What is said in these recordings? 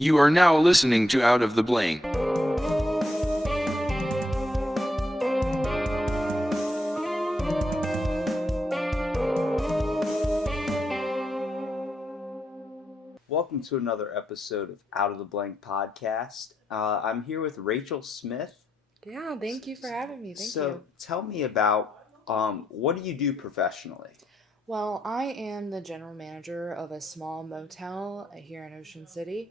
You are now listening to Out of the Blank. Welcome to another episode of Out of the Blank podcast. I'm here with Rachel Smith. Yeah, thank you for having me. Thank So you. tell me about what do you do professionally? Well, I am the general manager of a small motel here in Ocean City.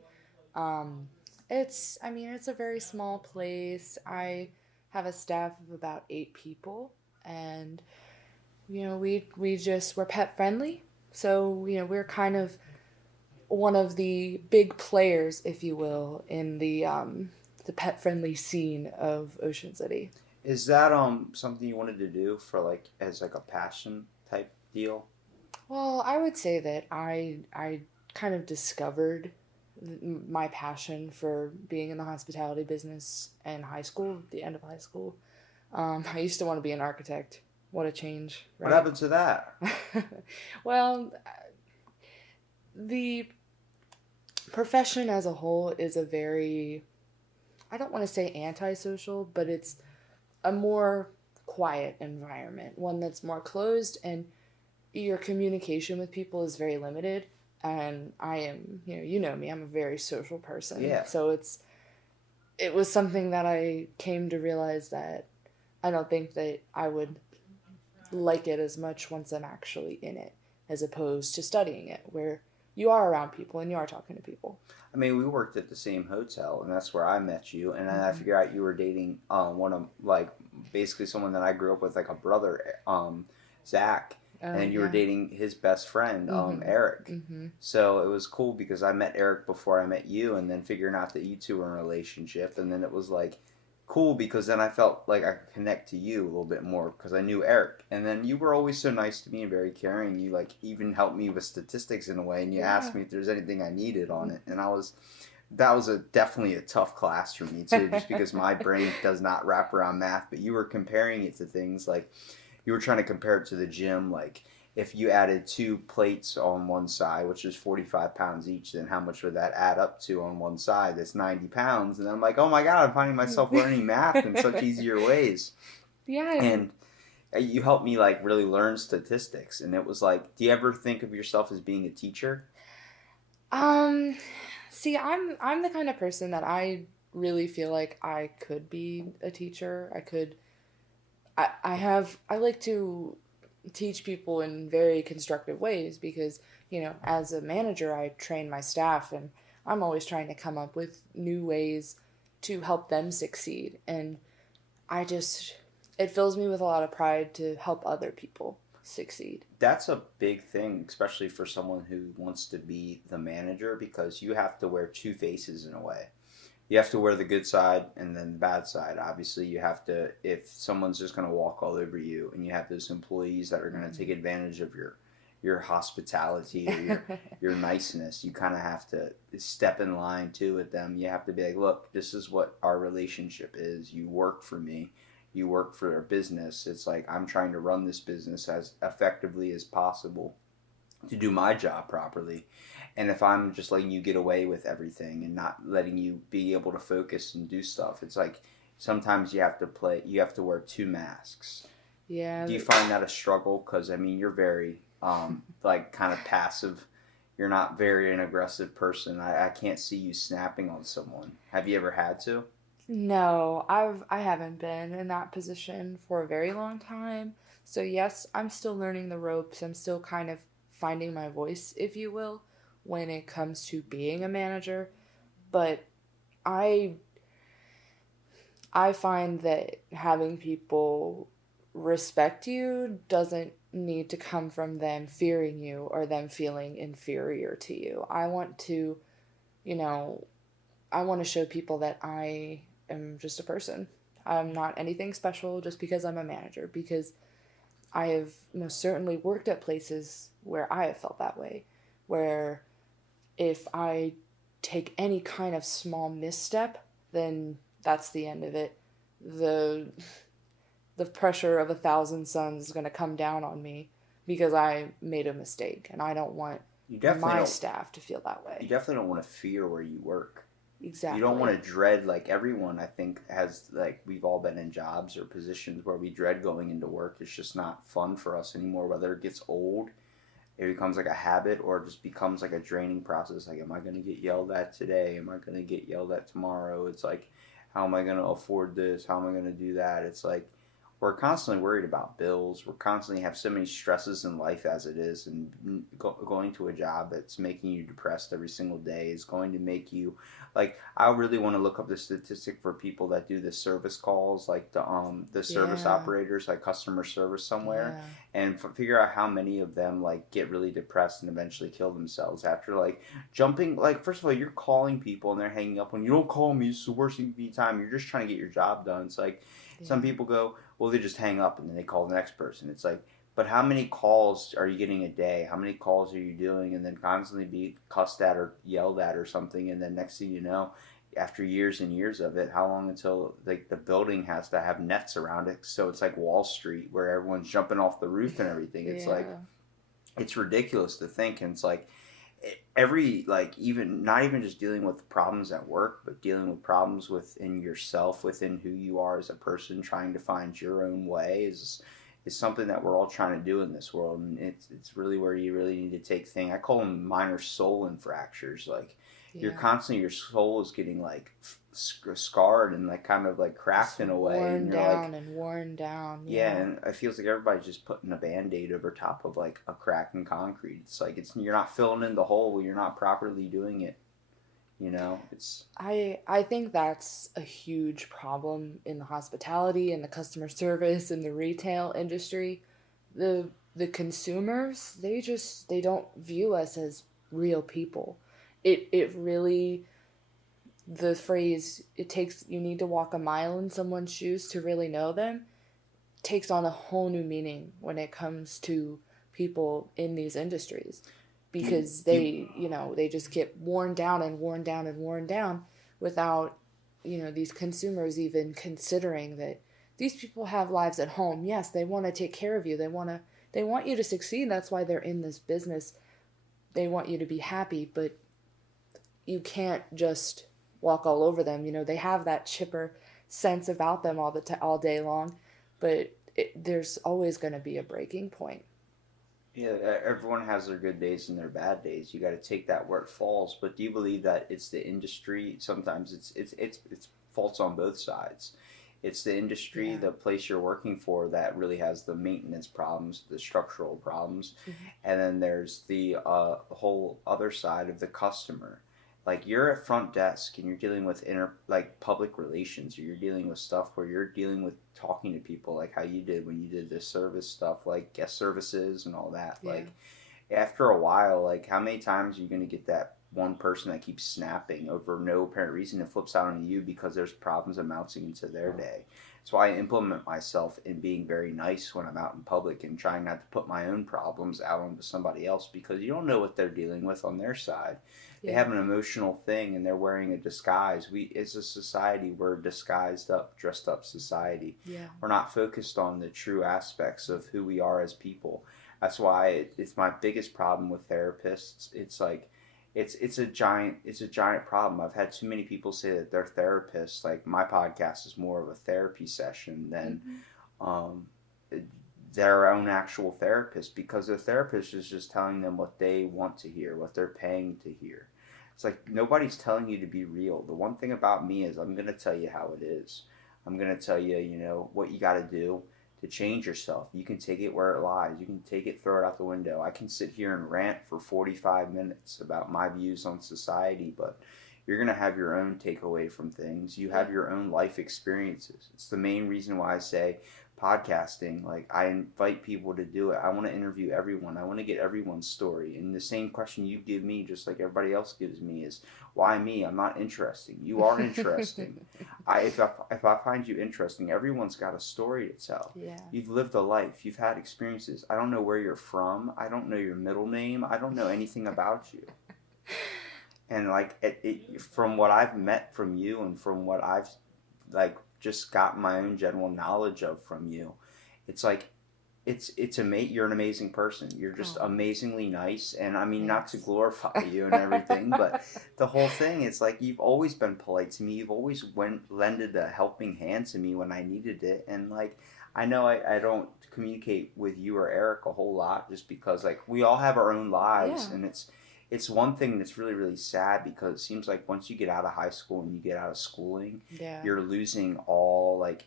Um, it's a very small place. I have a staff of about 8 people, and we're pet friendly. So we're kind of one of the big players, if you will, in the pet friendly scene of Ocean City. Is that something you wanted to do for as a passion type deal? Well, I would say that I kind of discovered my passion for being in the hospitality business in high school, the end of high school. I used to want to be an architect. What a change, What right? happened to that? Well, the profession as a whole is a very, I don't want to say antisocial, but it's a more quiet environment, one that's more closed, and your communication with people is very limited. And I am, you know me, I'm a very social person. Yeah. So it was something that I came to realize that I don't think that I would like it as much once I'm actually in it, as opposed to studying it, where you are around people and you are talking to people. I mean, we worked at the same hotel, and that's where I met you. And then I figured out you were dating one of basically someone that I grew up with, like a brother, Zach. And you were dating his best friend, Eric. Mm-hmm. So it was cool because I met Eric before I met you, and then figuring out that you two were in a relationship, and then it was cool because then I felt like I could connect to you a little bit more because I knew Eric. And then you were always so nice to me and very caring. You even helped me with statistics in a way, and you asked me if there's anything I needed on it, and that was definitely a tough class for me too, just because my brain does not wrap around math. But you were comparing it to things like you were trying to compare it to the gym, like if you added 2 plates on one side, which is 45 pounds each, then how much would that add up to on one side? That's 90 pounds. And I'm like, oh my God, I'm finding myself learning math in such easier ways. Yeah. And you helped me really learn statistics. And it was do you ever think of yourself as being a teacher? See, I'm the kind of person that I really feel like I could be a teacher. I like to teach people in very constructive ways because, as a manager, I train my staff and I'm always trying to come up with new ways to help them succeed. And it fills me with a lot of pride to help other people succeed. That's a big thing, especially for someone who wants to be the manager, because you have to wear two faces in a way. You have to wear the good side and then the bad side. Obviously, you have to, if someone's just going to walk all over you and you have those employees that are going to take advantage of your hospitality or your niceness, you kind of have to step in line too with them. You have to be like, look, this is what our relationship is. You work for me. You work for our business. It's like I'm trying to run this business as effectively as possible to do my job properly. And if I'm just letting you get away with everything and not letting you be able to focus and do stuff, it's like sometimes you have to wear two masks. Yeah. Do you find that a struggle? Because, I mean, you're very, kind of passive. You're not very an aggressive person. I can't see you snapping on someone. Have you ever had to? No, I haven't been in that position for a very long time. So yes, I'm still learning the ropes. I'm still kind of finding my voice, if you will, when it comes to being a manager. But I I find that having people respect you doesn't need to come from them fearing you or them feeling inferior to you. You know, I want to show people that I am just a person. I'm not anything special just because I'm a manager, because I have most certainly worked at places where I have felt that way, where if I take any kind of small misstep, then that's the end of it. The the pressure of 1,000 suns is going to come down on me because I made a mistake, and I don't want You definitely my don't. staff to feel that You way. definitely don't want to fear where you work. You don't want Exactly. to dread, like everyone I think has, like we've all been in jobs or positions where we dread going into work. It's just not fun for us anymore. Whether it gets old, it becomes like a habit, or it just becomes like a draining process. Like, am I going to get yelled at today? Am I going to get yelled at tomorrow? It's like, how am I going to afford this? How am I going to do that? It's like, we're constantly worried about bills. We're constantly have so many stresses in life as it is, and going to a job that's making you depressed every single day is going to make you like. I really want to look up the statistic for people that do the service calls, like the service Yeah. operators, like customer service somewhere, Yeah. and figure out how many of them like get really depressed and eventually kill themselves after like jumping. Like, first of all, you're calling people and they're hanging up when you don't call me. It's the worst thing of time. You're just trying to get your job done. It's like some Yeah. people go, well, they just hang up and then they call the next person. It's like, but how many calls are you getting a day? How many calls are you doing? And then constantly be cussed at or yelled at or something. And then next thing you know, after years and years of it, how long until like the building has to have nets around it? So it's like Wall Street where everyone's jumping off the roof and everything. It's like, Yeah. it's ridiculous to think. And it's like, every like even not even just dealing with problems at work, but dealing with problems within yourself, within who you are as a person, trying to find your own way is something that we're all trying to do in this world. And it's really where you really need to take things. I call them minor soul infractures. Like, you're Yeah. constantly, your soul is getting like scarred and like kind of like cracked Just in a way, and worn you're like, down and worn down. yeah, Yeah. and it feels like everybody's just putting a band-aid over top of like a crack in concrete. It's like, it's, you're not filling in the hole, you're not properly doing it. It's I think that's a huge problem in the hospitality and the customer service and the retail industry. The consumers, they don't view us as real people. It really, the phrase, it takes, you need to walk a mile in someone's shoes to really know them, takes on a whole new meaning when it comes to people in these industries, do you because do you, they just get worn down and worn down and worn down without, these consumers even considering that these people have lives at home. Yes, they want to take care of you. They want you to succeed. That's why they're in this business. They want you to be happy, but you can't just walk all over them. They have that chipper sense about them all day long, but there's always going to be a breaking point. yeah, everyone has their good days and their bad days. You got to take that where it falls. But do you believe that it's the industry? Sometimes it's faults on both sides. It's the industry, Yeah. the place you're working for, that really has the maintenance problems, the structural problems, and then there's the whole other side of the customer. Like, you're at front desk and you're dealing with like public relations, or you're dealing with stuff where you're dealing with talking to people, like how you did when you did the service stuff, like guest services and all that. Yeah. Like, after a while, like, how many times are you going to get that one person that keeps snapping over no apparent reason and flips out on you because there's problems amounting into their day? That's why I implement myself in being very nice when I'm out in public and trying not to put my own problems out onto somebody else, because you don't know what they're dealing with on their side. They Yeah. have an emotional thing and they're wearing a disguise. We, as a society, we're a disguised up, dressed up society. Yeah. We're not focused on the true aspects of who we are as people. That's why it's my biggest problem with therapists. It's like, it's a giant problem. I've had too many people say that they're therapists. Like, my podcast is more of a therapy session than Hmm. um, their own actual therapist, because their therapist is just telling them what they want to hear, what they're paying to hear. It's like, nobody's telling you to be real. The one thing about me is I'm going to tell you how it is. I'm going to tell you, what you got to do to change yourself. You can take it where it lies. You can take it, throw it out the window. I can sit here and rant for 45 minutes about my views on society, but you're going to have your own takeaway from things. You have Yeah. your own life experiences. It's the main reason why I say podcasting. Like, I invite people to do it. I want to interview everyone. I want to get everyone's story. And the same question you give me, just like everybody else gives me, is why me? I'm not interesting. You are interesting. If I find you interesting, everyone's got a story to tell. Yeah. You've lived a life. You've had experiences. I don't know where you're from. I don't know your middle name. I don't know anything about you. And like, from what I've met from you and from what I've like just gotten my own general knowledge of from you, it's like, you're an amazing person. You're just Oh, amazingly nice, and I mean, not to thanks. glorify you and everything, but the whole thing, it's like you've always been polite to me. You've always lended a helping hand to me when I needed it, and like I know I don't communicate with you or Eric a whole lot just because like we all have our own lives, Yeah. and it's one thing that's really really sad because it seems like once you get out of high school and you get out of schooling, Yeah. you're losing all like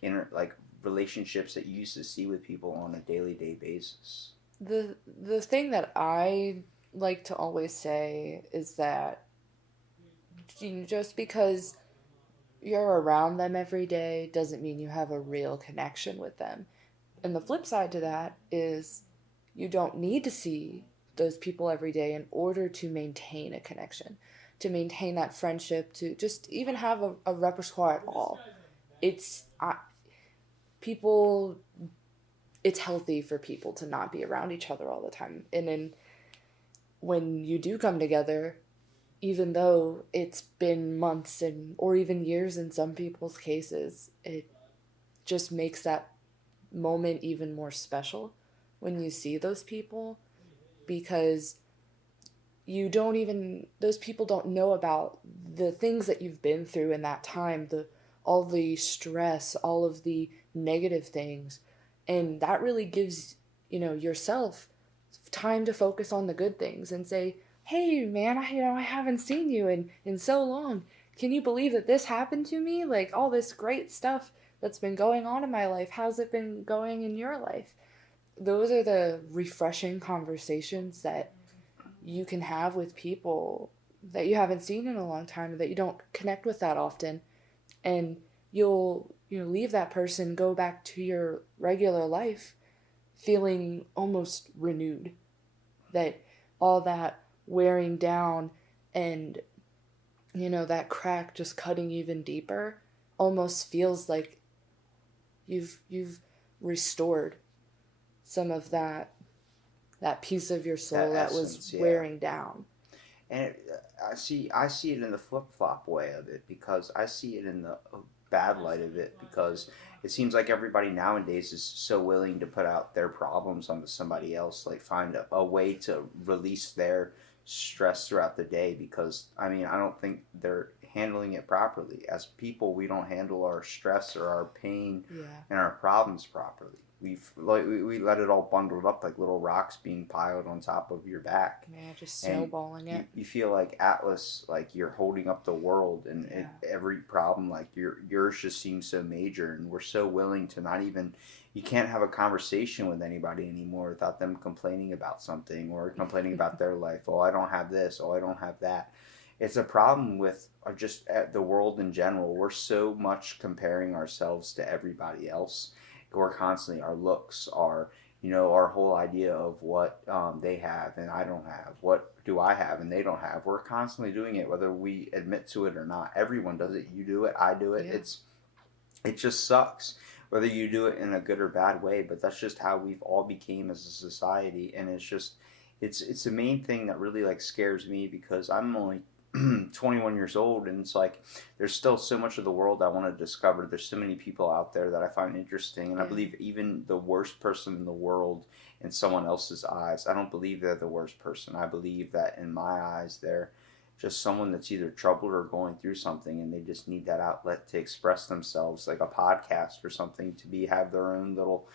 relationships that you used to see with people on a daily day basis. The thing that I like to always say is that just because you're around them every day doesn't mean you have a real connection with them. And the flip side to that is you don't need to see those people every day in order to maintain a connection, to maintain that friendship, to just even have a repertoire at all. It's people. It's healthy for people to not be around each other all the time. And then when you do come together, even though it's been months and or even years in some people's cases, it just makes that moment even more special when you see those people because you don't even those people don't know about the things that you've been through in that time, the all the stress, all of the negative things, and that really gives yourself time to focus on the good things and say, hey man, I haven't seen you in so long. Can you believe that this happened to me? Like all this great stuff that's been going on in my life, how's it been going in your life? Those are the refreshing conversations that you can have with people that you haven't seen in a long time, that you don't connect with that often, and you'll leave that person, go back to your regular life feeling almost renewed, that all that wearing down and that crack just cutting even deeper almost feels like you've restored some of that piece of your That soul that was essence, yeah. wearing down. And I see it in the flip flop way of it because I see it in the bad light of it because it seems like everybody nowadays is so willing to put out their problems onto somebody else, like find a way to release their stress throughout the day because I mean I don't think they're handling it properly. As people, we don't handle our stress or our pain Yeah. and our problems properly. We let it all bundled up like little rocks being piled on top of your back, Yeah, just and snowballing it. you feel like Atlas, like you're holding up the world, and Yeah. every problem, like yours just seems so major, and we're so willing to not even. You can't have a conversation with anybody anymore without them complaining about something or complaining about their life. Oh, I don't have this. Oh, I don't have that. It's a problem with just the world in general. We're so much comparing ourselves to everybody else. We're constantly our looks, our whole idea of what they have and I don't have. What do I have and they don't have? We're constantly doing it, whether we admit to it or not. Everyone does it. You do it. I do it. Yeah. It just sucks, whether you do it in a good or bad way. But that's just how we've all became as a society, and it's the main thing that really like scares me because I'm only 21 years old, and it's like there's still so much of the world I want to discover. There's so many people out there that I find interesting, and I Yeah. believe even the worst person in the world in someone else's eyes, I don't believe they're the worst person. I believe that in my eyes they're just someone that's either troubled or going through something, and they just need that outlet to express themselves, like a podcast or something, to be have their own little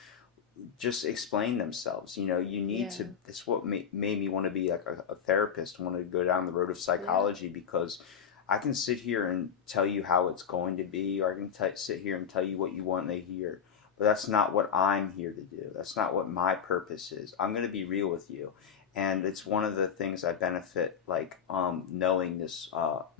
just explain themselves. You need Yeah. to. That's what made me want to be like a therapist, want to go down the road of psychology because I can sit here and tell you how it's going to be, or I can sit here and tell you what you want to hear. But that's not what I'm here to do. That's not what my purpose is. I'm going to be real with you. And it's one of the things I benefit, like knowing this.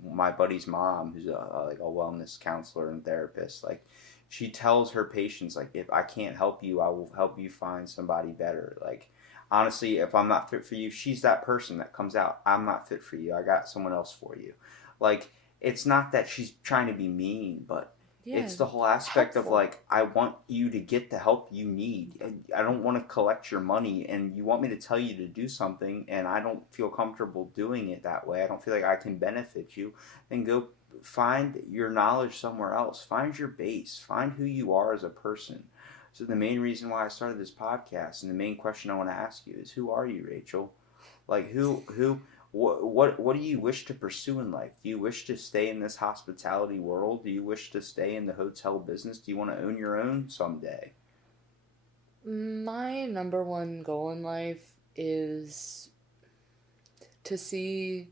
My buddy's mom, who's like a wellness counselor and therapist, like she tells her patients, like, if I can't help you, I will help you find somebody better. Like, honestly, if I'm not fit for you, she's that person that comes out. I'm not fit for you. I got someone else for you. Like, it's not that she's trying to be mean, but Yeah. it's the whole aspect of Helpful. like, I want you to get the help you need. And I don't want to collect your money, and you want me to tell you to do something, and I don't feel comfortable doing it that way. I don't feel like I can benefit you. Then go find your knowledge somewhere else. Find your base. Find who you are as a person. So the main reason why I started this podcast, and the main question I want to ask you is, who are you, Rachel? Like, what do you wish to pursue in life? Do you wish to stay in this hospitality world? Do you wish to stay in the hotel business? Do you want to own your own someday? My number one goal in life is to see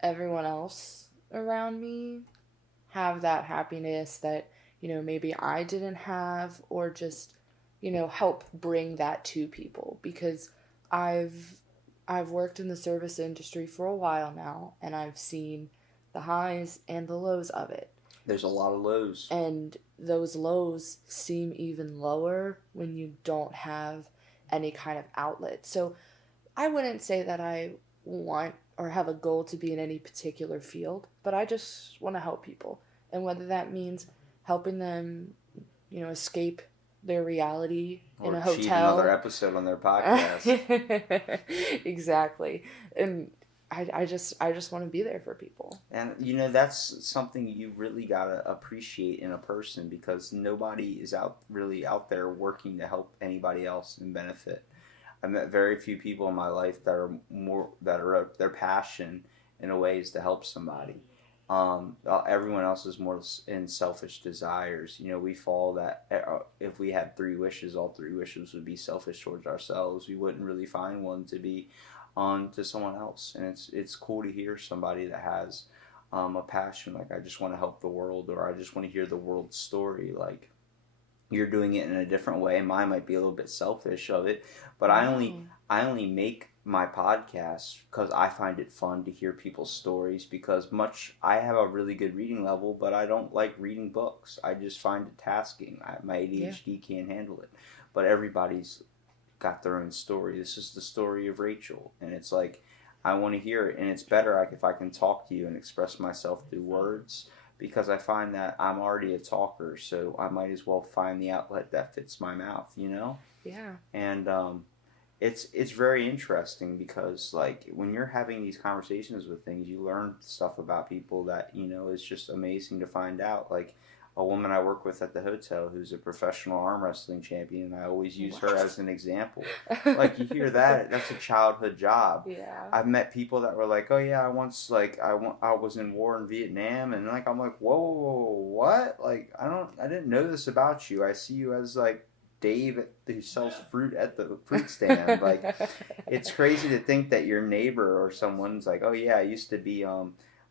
everyone else around me have that happiness that, maybe I didn't have, or just, help bring that to people, because I've worked in the service industry for a while now, and I've seen the highs and the lows of it. There's a lot of lows. And those lows seem even lower when you don't have any kind of outlet. So I wouldn't say that I want or have a goal to be in any particular field, but I just want to help people. And whether that means helping them, escape their reality in a Or cheat hotel. another episode on their podcast. Exactly. And I just want to be there for people. And that's something you really gotta appreciate in a person, because nobody is really out there working to help anybody else and benefit. I met very few people in my life their passion in a way is to help somebody. Everyone else is more in selfish desires. We fall that if we had 3 wishes, all 3 wishes would be selfish towards ourselves. We wouldn't really find one to be on to someone else. And it's cool to hear somebody that has a passion, like, I just want to help the world, or I just want to hear the world's story. Like, you're doing it in a different way. Mine might be a little bit selfish of it, but I only make my podcast because I find it fun to hear people's stories, because I have a really good reading level, but I don't like reading books. I just find it tasking. My ADHD can't handle it. But everybody's got their own story. This is the story of Rachel, and it's like, I want to hear it, and it's better if I can talk to you and express myself through words, because I find that I'm already a talker, so I might as well find the outlet that fits my mouth, Yeah. And it's very interesting, because, like, when you're having these conversations with things, you learn stuff about people that is just amazing to find out. Like, a woman I work with at the hotel who's a professional arm wrestling champion, I always use her as an example. Like, you hear that's a childhood job. Yeah. I've met people that were like, oh yeah, I was in war in Vietnam, and like, I'm like, whoa, what? Like, I didn't know this about you. I see you as like Dave who sells fruit at the fruit stand. Like, it's crazy to think that your neighbor or someone's like, oh yeah, I used to be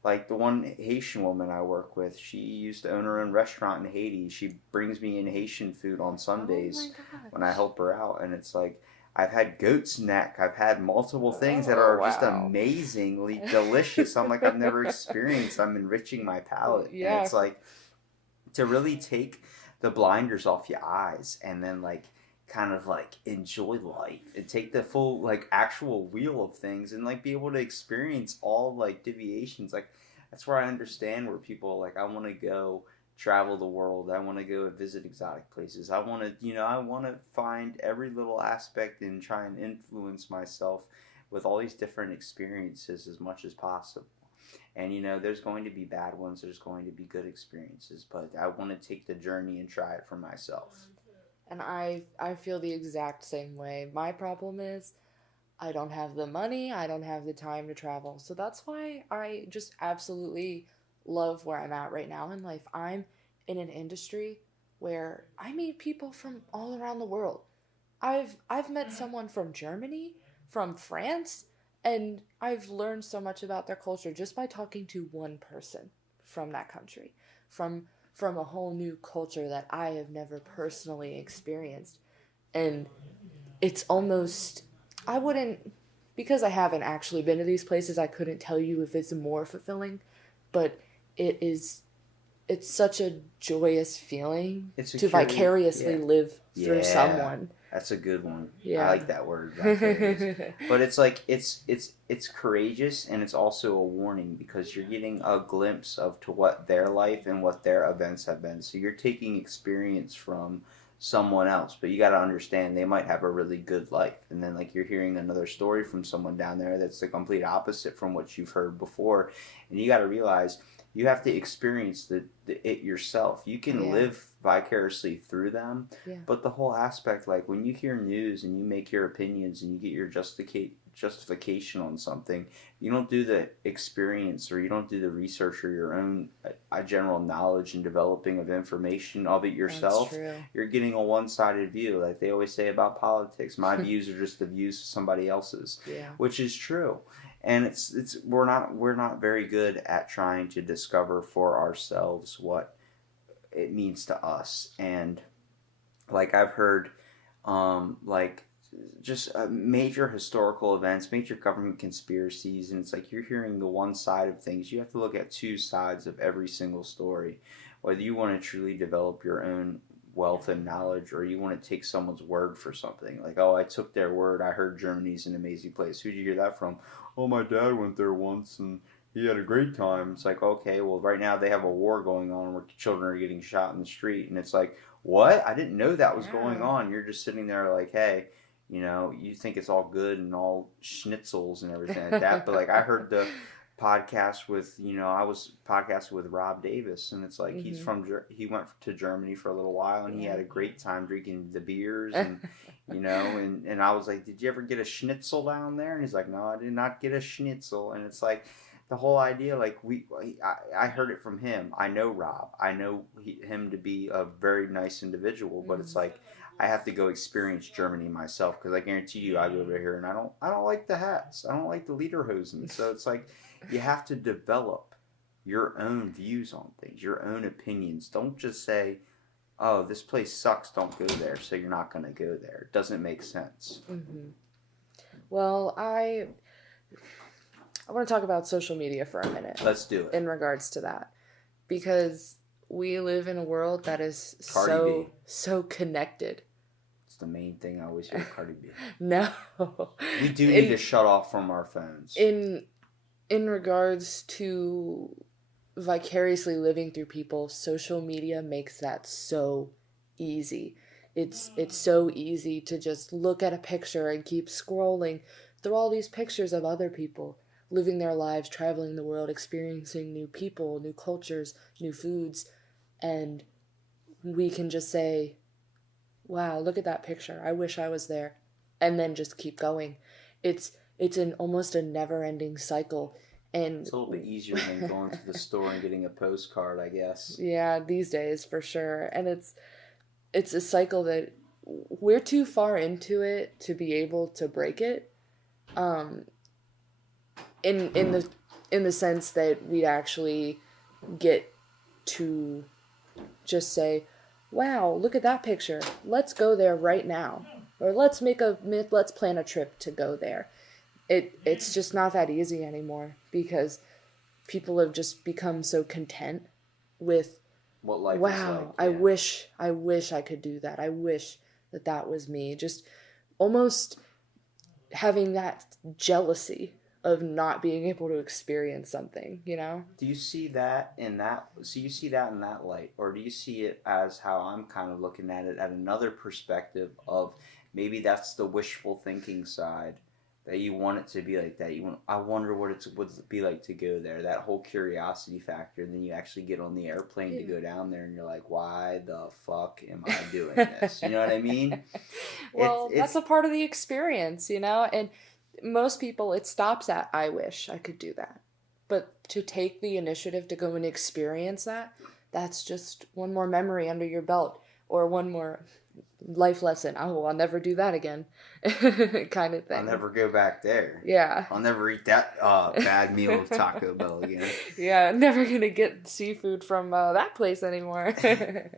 like, the one Haitian woman I work with, she used to own her own restaurant in Haiti. She brings me in Haitian food on Sundays when I help her out. And it's like, I've had goat's neck. I've had multiple things that are just amazingly delicious. I'm like, I've never experienced. I'm enriching my palate. Yeah. And it's like, to really take the blinders off your eyes and then, like, kind of like enjoy life and take the full, like, actual wheel of things, and like be able to experience all, like, deviations. Like, that's where I understand where people like, I want to go travel the world. I want to go visit exotic places. I want to find every little aspect and try and influence myself with all these different experiences as much as possible. And there's going to be bad ones, there's going to be good experiences, but I want to take the journey and try it for myself. And I feel the exact same way. My problem is I don't have the money, I don't have the time to travel. So that's why I just absolutely love where I'm at right now in life. I'm in an industry where I meet people from all around the world. I've met someone from Germany, from France, and I've learned so much about their culture just by talking to one person from that country, from a whole new culture that I have never personally experienced. And it's almost, because I haven't actually been to these places, I couldn't tell you if it's more fulfilling, but it's such a joyous feeling to vicariously live through someone. That's a good one. Yeah. I like that word. But it's like, it's courageous, and it's also a warning, because you're getting a glimpse to what their life and what their events have been. So you're taking experience from someone else, but you got to understand they might have a really good life, and then, like, you're hearing another story from someone down there that's the complete opposite from what you've heard before, and you got to realize You have to experience it yourself. You can live vicariously through them, but the whole aspect, like when you hear news and you make your opinions and you get your justification on something, you don't do the experience, or you don't do the research, or your own general knowledge and developing of information of it yourself. That's true. You're getting a one-sided view, like they always say about politics. My views are just the views of somebody else's, which is true. And we're not very good at trying to discover for ourselves what it means to us. And like I've heard, like just major historical events, major government conspiracies, and it's like you're hearing the one side of things. You have to look at two sides of every single story, whether you want to truly develop your own wealth and knowledge, or you want to take someone's word for something. Like, oh, I took their word. I heard Germany's an amazing place. Who'd you hear that from? Oh, my dad went there once and he had a great time. It's like, okay, well, right now they have a war going on where children are getting shot in the street, and it's like, what? I didn't know that was going on. You're just sitting there like, hey, you know, you think it's all good and all schnitzels and everything like that, but like I heard the podcast with, I was podcasting with Rob Davis, and it's like he went to Germany for a little while, and he had a great time drinking the beers, and and I was like, did you ever get a schnitzel down there? And he's like, no, I did not get a schnitzel. And it's like the whole idea, like I heard it from him. I know Rob. I know him to be a very nice individual, but it's like I have to go experience Germany myself, because I guarantee you, I go over here and I don't like the hats. I don't like the lederhosen. So it's like you have to develop your own views on things, your own opinions. Don't just say, oh, this place sucks, don't go there, so you're not going to go there. It doesn't make sense. Mm-hmm. Well, I want to talk about social media for a minute. Let's do it. In regards to that. Because we live in a world that is so connected. It's the main thing I always hear of Cardi B. No. We do need to shut off from our phones. In regards to vicariously living through people, social media makes that so easy. It's so easy to just look at a picture and keep scrolling through all these pictures of other people living their lives, traveling the world, experiencing new people, new cultures, new foods, and we can just say, wow, look at that picture. I wish I was there. And then just keep going. It's almost a never-ending cycle. And it's a little bit easier than going to the store and getting a postcard, I guess. Yeah, these days for sure. And it's a cycle that we're too far into it to be able to break it. In the sense that we'd actually get to just say, wow, look at that picture. Let's go there right now. Or let's plan a trip to go there. It's just not that easy anymore, because people have just become so content with what life is like. Wow, I wish I could do that. I wish that was me. Just almost having that jealousy of not being able to experience something, Do you see that in that? So you see that in that light, or do you see it as how I'm kind of looking at it at another perspective of maybe that's the wishful thinking side, that you want it to be like that. I wonder what it would be like to go there. That whole curiosity factor, and then you actually get on the airplane to go down there, and you're like, why the fuck am I doing this? You know what I mean? Well, that's a part of the experience, and most people, it stops at, I wish I could do that. But to take the initiative to go and experience that, that's just one more memory under your belt, or one more life lesson. Oh, I'll never do that again, kind of thing. I'll never go back there. Yeah. I'll never eat that bad meal of Taco Bell again. Yeah, never gonna get seafood from that place anymore.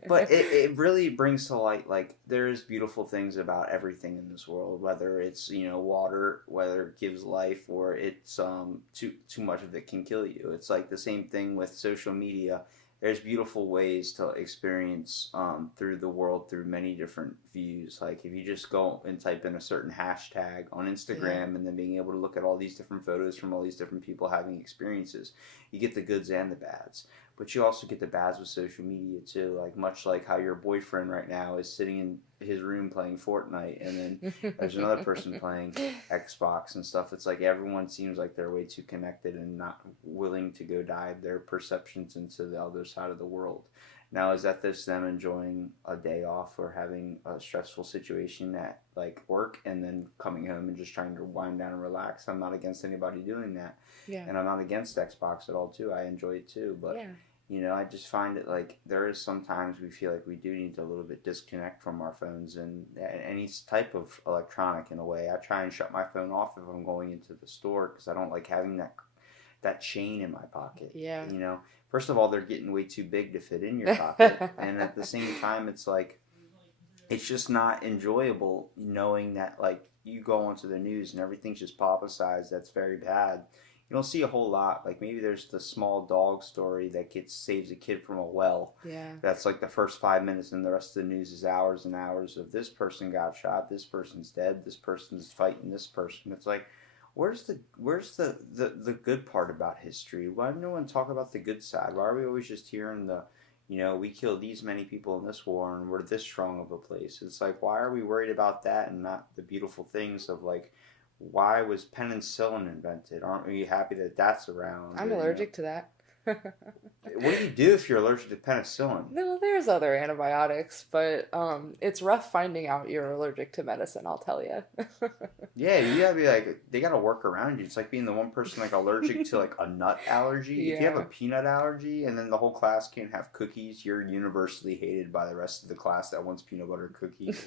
But it really brings to light, like, there's beautiful things about everything in this world, whether it's, water, whether it gives life, or it's too much of it can kill you. It's like the same thing with social media. There's beautiful ways to experience through the world through many different views. Like if you just go and type in a certain hashtag on Instagram, and then being able to look at all these different photos from all these different people having experiences, you get the goods and the bads. But you also get the bads with social media too. Like much like how your boyfriend right now is sitting his room playing Fortnite, and then there's another person playing Xbox and stuff. It's like everyone seems like they're way too connected and not willing to go dive their perceptions into the other side of the world. Now, is that this them enjoying a day off or having a stressful situation at like work and then coming home and just trying to wind down and relax? I'm not against anybody doing that. Yeah. And I'm not against Xbox at all too. I enjoy it too. But, you know, I just find it like there is sometimes we feel like we do need to a little bit disconnect from our phones and any type of electronic in a way. I try and shut my phone off if I'm going into the store because I don't like having that chain in my pocket. Yeah. You know, first of all, they're getting way too big to fit in your pocket. And at the same time, it's like, it's just not enjoyable knowing that, like, you go onto the news and everything's just publicized. That's very bad. You don't see a whole lot. Like, maybe there's the small dog story that saves a kid from a well. Yeah. That's like the first 5 minutes, and the rest of the news is hours and hours of this person got shot, this person's dead, this person's fighting this person. It's like, where's the good part about history? Why does no one talk about the good side? Why are we always just hearing we killed these many people in this war and we're this strong of a place? It's like, why are we worried about that and not the beautiful things of, like, why was penicillin invented? Aren't we happy that that's around? I'm allergic to that. What do you do if you're allergic to penicillin? No, there's other antibiotics, but it's rough finding out you're allergic to medicine, I'll tell you. Yeah, you gotta be like, they gotta work around you. It's like being the one person like allergic to like a nut allergy. Yeah. If you have a peanut allergy and then the whole class can't have cookies, you're universally hated by the rest of the class that wants peanut butter cookies,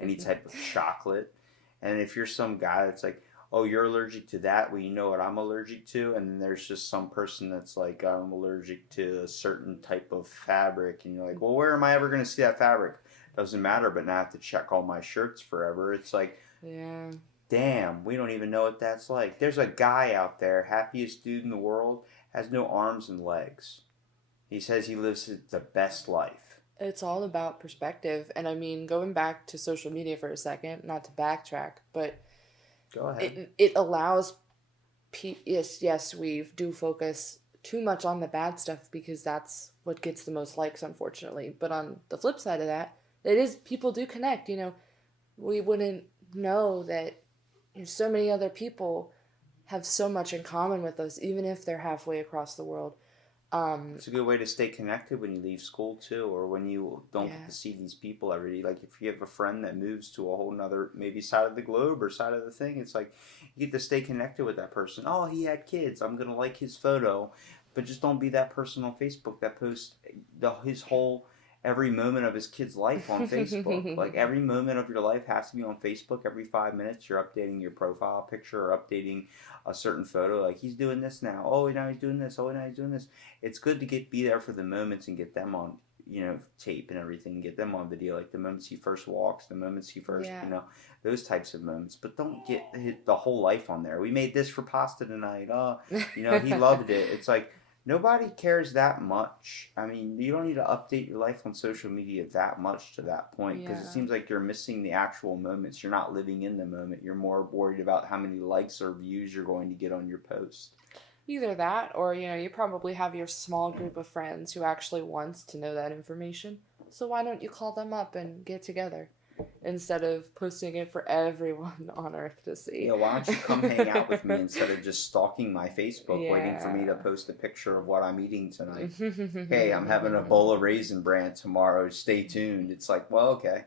any type of chocolate. And if you're some guy that's like, oh, you're allergic to that, well, you know what I'm allergic to? And then there's just some person that's like, I'm allergic to a certain type of fabric. And you're like, well, where am I ever going to see that fabric? Doesn't matter, but now I have to check all my shirts forever. It's like, yeah. Damn, we don't even know what that's like. There's a guy out there, happiest dude in the world, has no arms and legs. He says he lives the best life. It's all about perspective. And I mean, going back to social media for a second, not to backtrack, but Go ahead. it allows yes, we do focus too much on the bad stuff because that's what gets the most likes, unfortunately. But on the flip side of that, people do connect. You know, we wouldn't know that so many other people have so much in common with us, even if they're halfway across the world. It's a good way to stay connected when you leave school too, or when you don't get to see these people every day. Like if you have a friend that moves to a whole nother maybe side of the globe or side of the thing, it's like you get to stay connected with that person. Oh, he had kids, I'm gonna like his photo, but just don't be that person on Facebook that posts his whole every moment of his kid's life on Facebook. Like every moment of your life has to be on Facebook. Every 5 minutes you're updating your profile picture or updating a certain photo. Like he's doing this now. Oh, now he's doing this. Oh, now he's doing this. It's good to be there for the moments and get them on, tape and everything. Get them on video. Like the moments he first walks, the moments he first, those types of moments. But don't get the whole life on there. We made this for pasta tonight. Oh, he loved it. It's like, nobody cares that much. I mean, you don't need to update your life on social media that much to that point because it seems like you're missing the actual moments. You're not living in the moment. You're more worried about how many likes or views you're going to get on your post. Either that or, you probably have your small group of friends who actually wants to know that information. So why don't you call them up and get together? Instead of posting it for everyone on Earth to see. Yeah, why don't you come hang out with me instead of just stalking my Facebook, waiting for me to post a picture of what I'm eating tonight? Hey, I'm having a bowl of Raisin Bran tomorrow. Stay tuned. It's like, well, okay,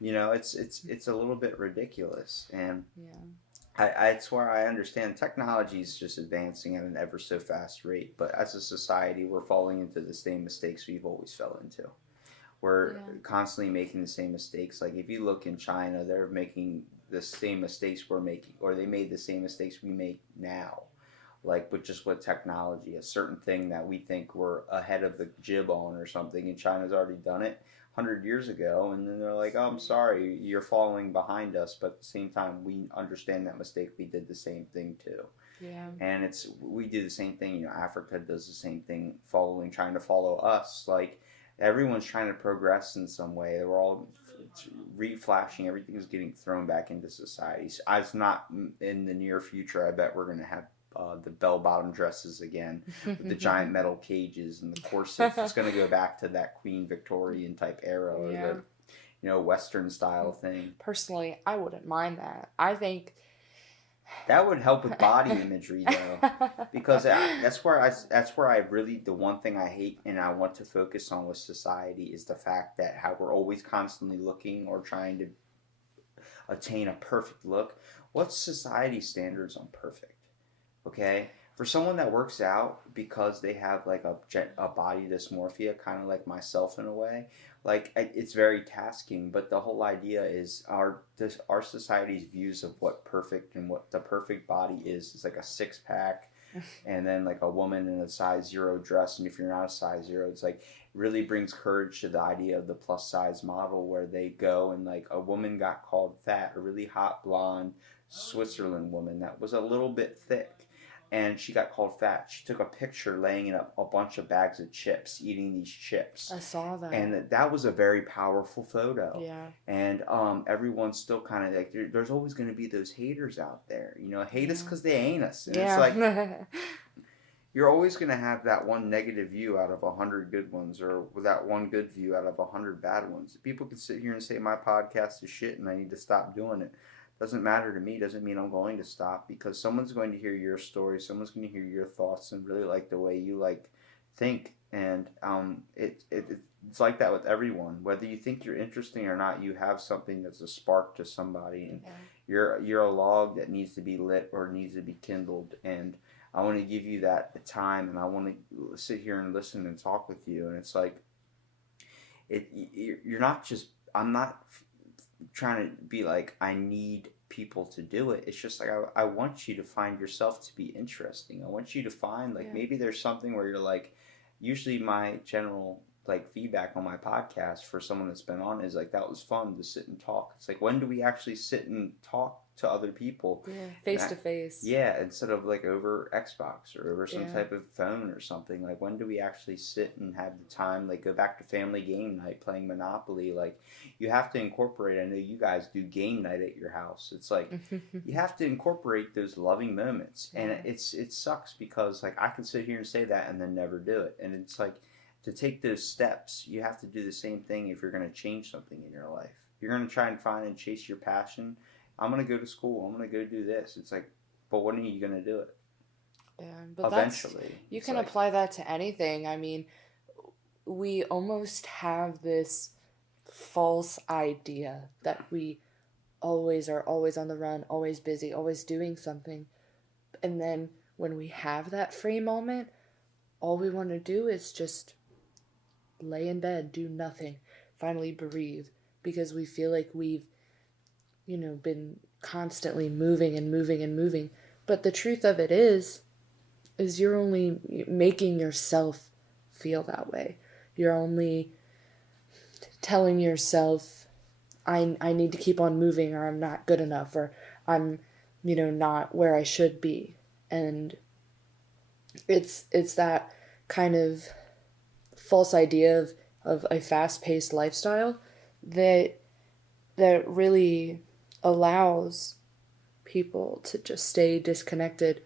it's a little bit ridiculous, and I swear I understand technology is just advancing at an ever so fast rate, but as a society, we're falling into the same mistakes we've always fell into. We're constantly making the same mistakes. Like if you look in China, they're making the same mistakes we're making, or they made the same mistakes we make now. Like with technology, a certain thing that we think we're ahead of the jib on or something, and China's already done it 100 years ago, and then they're like, oh, I'm sorry, you're falling behind us, but at the same time, we understand that mistake. We did the same thing too. Yeah. And we do the same thing. Africa does the same thing, trying to follow us. Like, everyone's trying to progress in some way. We're all reflashing. Everything is getting thrown back into society. So it's not in the near future. I bet we're going to have the bell-bottom dresses again with the giant metal cages and the corsets. It's going to go back to that Queen Victorian type era. Or Western style thing. Personally, I wouldn't mind that. I think that would help with body imagery though, because that's where I really, the one thing I hate and I want to focus on with society is the fact that how we're always constantly looking or trying to attain a perfect look. What's society standards on perfect? Okay, for someone that works out because they have like a body dysmorphia, kind of like myself in a way, like it's very tasking. But the whole idea is our society's views of what perfect and what the perfect body is like a 6-pack, and then like a woman in a size 0 dress, and if you're not a size 0, it's like really brings courage to the idea of the plus size model where they go and like a woman got called fat, a really hot blonde Switzerland woman that was a little bit thick, and she got called fat. She took a picture laying in a bunch of bags of chips, eating these chips. I saw that. And that was a very powerful photo. Yeah. And everyone's still kind of like, there's always going to be those haters out there. Hate us because they ain't us. And it's like, you're always going to have that one negative view out of 100 good ones, or that one good view out of 100 bad ones. People can sit here and say my podcast is shit and I need to stop doing it. Doesn't matter to me. Doesn't mean I'm going to stop, because someone's going to hear your story. Someone's going to hear your thoughts and really like the way you think. And it's like that with everyone. Whether you think you're interesting or not, you have something that's a spark to somebody, and you're a log that needs to be lit or needs to be kindled. And I want to give you that time, and I want to sit here and listen and talk with you. And it's like, you're not just. I'm not trying to be like I need people to do it. It's just like I want you to find yourself to be interesting. I want you to find maybe there's something where you're like. Usually my general feedback on my podcast for someone that's been on is like, that was fun to sit and talk. It's like, when do we actually sit and talk to other people? Yeah, face to face. Yeah, instead of over Xbox or over some type of phone or something. Like, when do we actually sit and have the time, go back to family game night playing Monopoly? You have to incorporate, I know you guys do game night at your house. It's like, you have to incorporate those loving moments. And it sucks because I can sit here and say that and then never do it. And it's like, to take those steps, you have to do the same thing if you're going to change something in your life. You're going to try and find and chase your passion. I'm going to go to school. I'm going to go do this. It's like, but when are you going to do it? Yeah, but eventually. You can apply that to anything. I mean, we almost have this false idea that we are always on the run, always busy, always doing something. And then when we have that free moment, all we want to do is just lay in bed, do nothing, finally breathe, because we feel like we've, been constantly moving and moving and moving. But the truth of it is you're only making yourself feel that way. You're only telling yourself, I need to keep on moving, or I'm not good enough, or I'm, not where I should be. And it's that kind of false idea of a fast-paced lifestyle that really allows people to just stay disconnected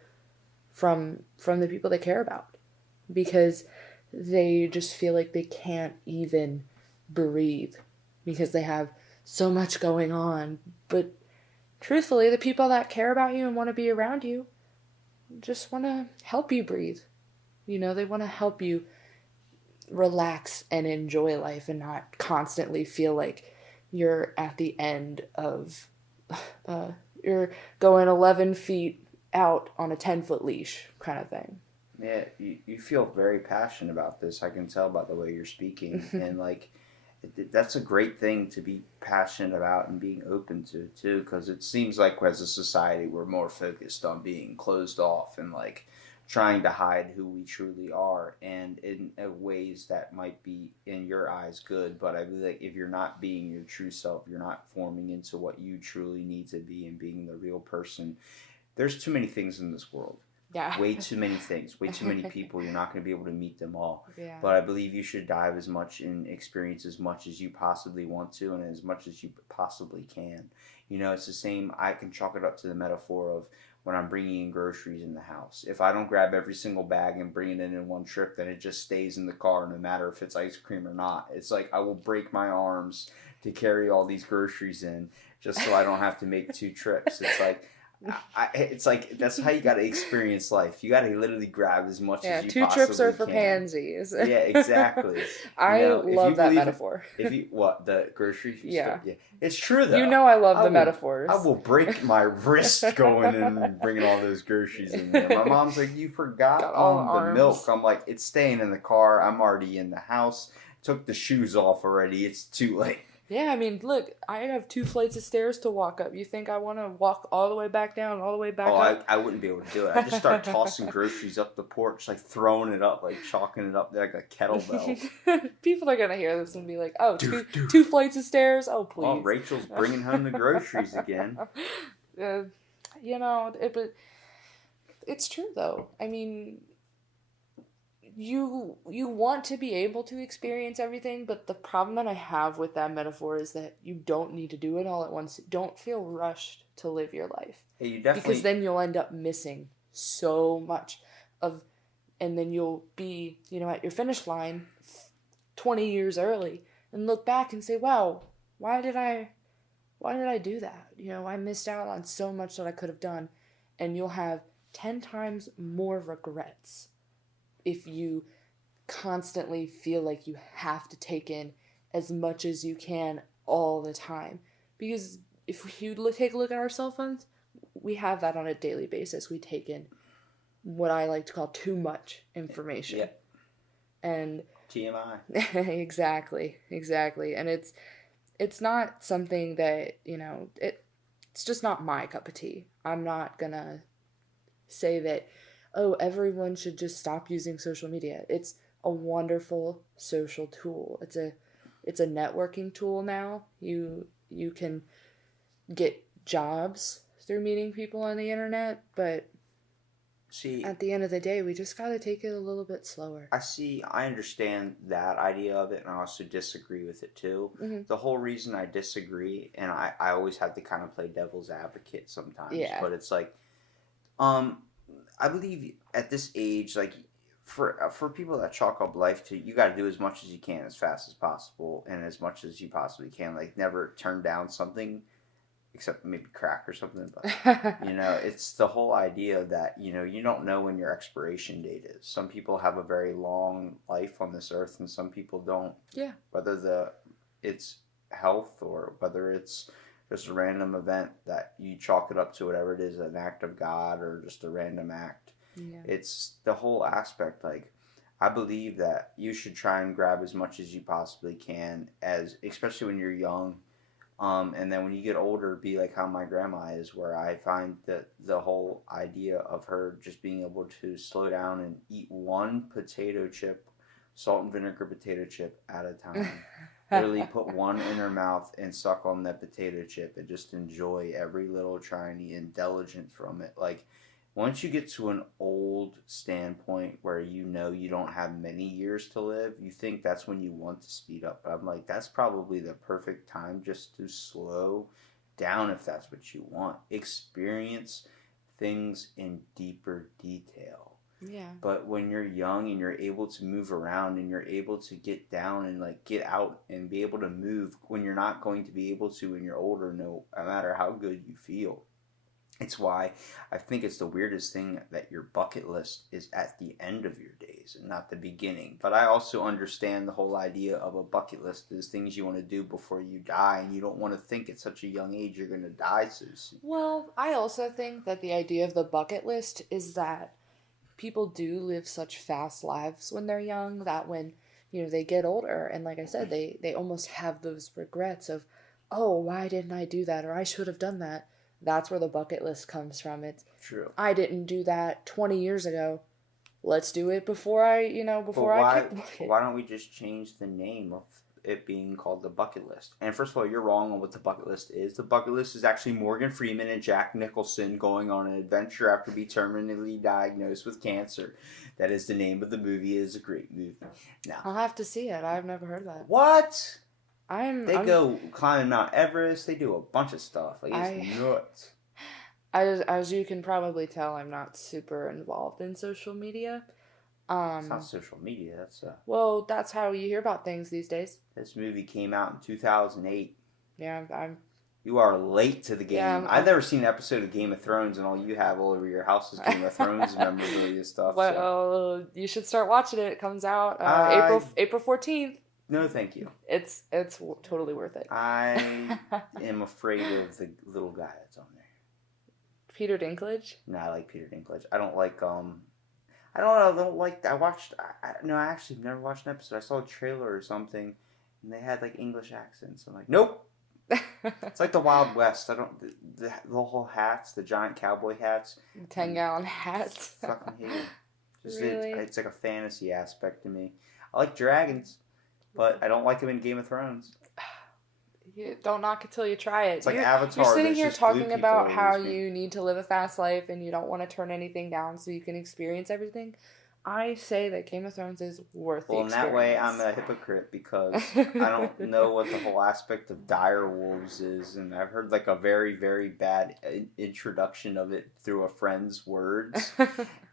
from the people they care about, because they just feel like they can't even breathe because they have so much going on. But truthfully, the people that care about you and want to be around you just want to help you breathe. They want to help you relax and enjoy life and not constantly feel like you're at the end of, you're going 11 feet out on a 10-foot leash kind of thing. Yeah, you feel very passionate about this. I can tell by the way you're speaking. And that's a great thing to be passionate about and being open to too, because it seems like as a society we're more focused on being closed off and trying to hide who we truly are, and in ways that might be in your eyes good, but I believe if you're not being your true self, you're not forming into what you truly need to be and being the real person. There's too many things in this world. Yeah. Way too many things, way too many people. You're not going to be able to meet them all. Yeah. But I believe you should dive as much and experience as much as you possibly want to, and as much as you possibly can. It's the same. I can chalk it up to the metaphor of when I'm bringing in groceries in the house. If I don't grab every single bag and bring it in one trip, then it just stays in the car no matter if it's ice cream or not. It's like I will break my arms to carry all these groceries in just so I don't have to make 2 trips. It's like it's like that's how you got to experience life. You got to literally grab as much as you possibly can. 2 trips are for pansies. Yeah, exactly. I love that metaphor. If you the groceries? Yeah, it's true though. You know I love the metaphors. I will break my wrist going and bringing all those groceries in there. My mom's like, "You forgot the milk." I'm like, "It's staying in the car. I'm already in the house. Took the shoes off already. It's too late." Yeah, I mean, look, I have 2 flights of stairs to walk up. You think I want to walk all the way back down, all the way back up? I wouldn't be able to do it. I just start tossing groceries up the porch, like throwing it up, like chalking it up there like a kettlebell. People are going to hear this and be like, oh, two flights of stairs? Oh, please. Oh, Rachel's bringing home the groceries again. You know, it's true, though. I mean, you want to be able to experience everything, but the problem that I have with that metaphor is that you don't need to do it all at once. Don't feel rushed to live your life. Hey, you definitely... Because then you'll end up missing so much and then you'll be, at your finish line 20 years early and look back and say, wow, why did I do that? I missed out on so much that I could have done. And you'll have 10 times more regrets if you constantly feel like you have to take in as much as you can all the time. Because if you take a look at our cell phones, we have that on a daily basis. We take in what I like to call too much information. Yep. And TMI. Exactly. And it's not something that, it's just not my cup of tea. I'm not gonna say that, oh, everyone should just stop using social media. It's a wonderful social tool. It's a networking tool now. You can get jobs through meeting people on the internet, but at the end of the day, we just got to take it a little bit slower. I understand that idea of it, and I also disagree with it too. Mm-hmm. The whole reason I disagree, and I always have to kind of play devil's advocate sometimes, but it's like, I believe at this age, like for people that chalk up life to, you got to do as much as you can as fast as possible and as much as you possibly can. Like never turn down something, except maybe crack or something. But it's the whole idea that you don't know when your expiration date is. Some people have a very long life on this earth, and some people don't. Yeah. Whether it's health or whether it's just a random event that you chalk it up to whatever it is, an act of God or just a random act. Yeah. It's the whole aspect. Like, I believe that you should try and grab as much as you possibly can, especially when you're young. And then when you get older, be like how my grandma is, where I find that the whole idea of her just being able to slow down and eat one potato chip, salt and vinegar potato chip at a time. Literally put one in her mouth and suck on that potato chip and just enjoy every little tiny indulgence from it. Like, once you get to an old standpoint where you don't have many years to live, you think that's when you want to speed up. But I'm like, that's probably the perfect time just to slow down if that's what you want. Experience things in deeper detail. Yeah. But when you're young and you're able to move around and you're able to get down and like get out and be able to move when you're not going to be able to when you're older, no matter how good you feel. It's why I think it's the weirdest thing that your bucket list is at the end of your days and not the beginning. But I also understand the whole idea of a bucket list is things you want to do before you die, and you don't want to think at such a young age you're going to die so soon. Well, I also think that the idea of the bucket list is that people do live such fast lives when they're young that when, they get older and like I said, they almost have those regrets of, oh, why didn't I do that? Or I should have done that. That's where the bucket list comes from. It's true. I didn't do that 20 years ago. Let's do it before I kick the bucket. Why don't we just change the name of it being called the bucket list? And first of all, you're wrong on what the bucket list is. The bucket list is actually Morgan Freeman and Jack Nicholson going on an adventure after being terminally diagnosed with cancer. That is the name of the movie. It is a great movie. Now, I'll have to see it. I've never heard that. What? They go climbing Mount Everest. They do a bunch of stuff. Like, it's nuts. As you can probably tell, I'm not super involved in social media. It's not Um, social media. well, that's how you hear about things these days. This movie came out in 2008. Yeah, I'm You are late to the yeah, game. I've never seen an episode of Game of Thrones, and all you have all over your house is Game of Thrones memorabilia stuff. So. Well, you should start watching it. It comes out April 14th. No, thank you. It's totally worth it. I am afraid of the little guy that's on there. Peter Dinklage? No, I like Peter Dinklage. I don't like I don't like. I watched. No, I actually never watched an episode. I saw a trailer or something, and they had like English accents. I'm like, nope. It's like the Wild West. I don't. The whole hats, the giant cowboy hats. 10-gallon hats. Fucking hate it. Just Really? it's like a fantasy aspect to me. I like dragons, but I don't like them in Game of Thrones. You don't knock it till you try it. It's like you're, Avatar. You're sitting there's here just blue talking people about on how the screen. you need to live a fast life and you don't want to turn anything down so you can experience everything. I say that Game of Thrones is worth the Well, in experience. that way, I'm a hypocrite because I don't know what the whole aspect of dire wolves is, and I've heard like a very, very bad introduction of it through a friend's words,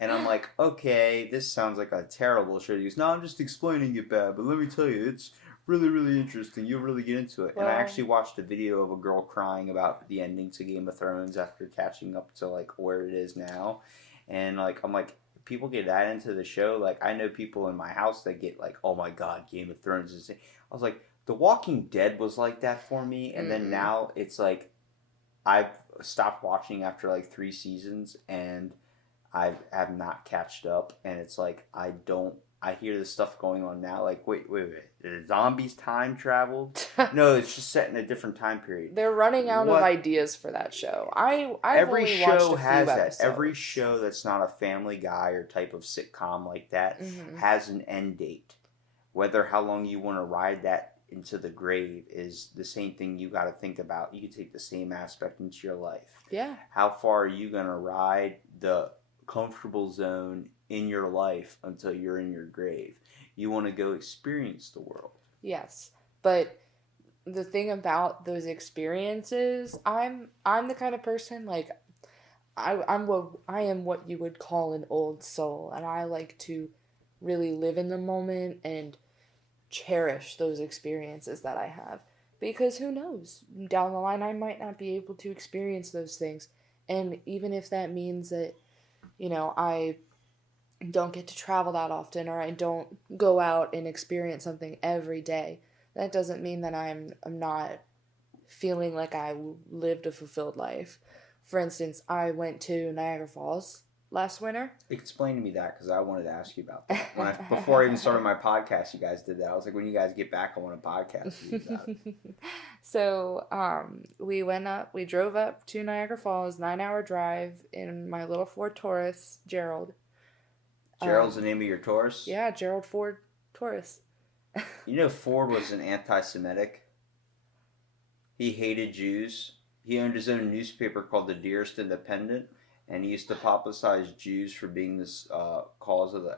and I'm like, okay, this sounds like a terrible show. He goes, no, I'm just explaining it bad, but let me tell you, it's really, really interesting. You'll really get into it. Well, and I actually watched a video of a girl crying about the ending to Game of Thrones after catching up to like where it is now, and like I'm like. People get that into the show. Like, I know people in my house that get like, oh my god, Game of Thrones is. I was like, The Walking Dead was like that for me, and then now it's like, I've stopped watching after like 3 seasons, and I have not catched up, and it's like I hear this stuff going on now. Like, wait, the zombies time traveled? No, it's just set in a different time period. They're running out What? of ideas for that show. I've Every only watched show a few has that. episodes. Every show that's not a Family Guy or type of sitcom like that has an end date. Whether how long you want to ride that into the grave is the same thing you got to think about. You can take the same aspect into your life. Yeah. How far are you going to ride the comfortable zone in your life until you're in your grave? You want to go experience the world. Yes. But the thing about those experiences, I'm the kind of person like I am what you would call an old soul, and I like to really live in the moment and cherish those experiences that I have, because who knows, down the line I might not be able to experience those things, and even if that means that I don't get to travel that often, or I don't go out and experience something every day, that doesn't mean that I'm not feeling like I lived a fulfilled life. For instance, I went to Niagara Falls last winter. Explain to me that, because I wanted to ask you about that. Before I even started my podcast, you guys did that. I was like, when you guys get back, I want a podcast with you about it. So, we drove up to Niagara Falls, 9-hour drive in my little Ford Taurus, Gerald. Gerald's the name of your Taurus? Yeah, Gerald Ford Taurus. You know Ford was an anti-Semitic. He hated Jews. He owned his own newspaper called the Dearest Independent, and he used to publicize Jews for being this cause of the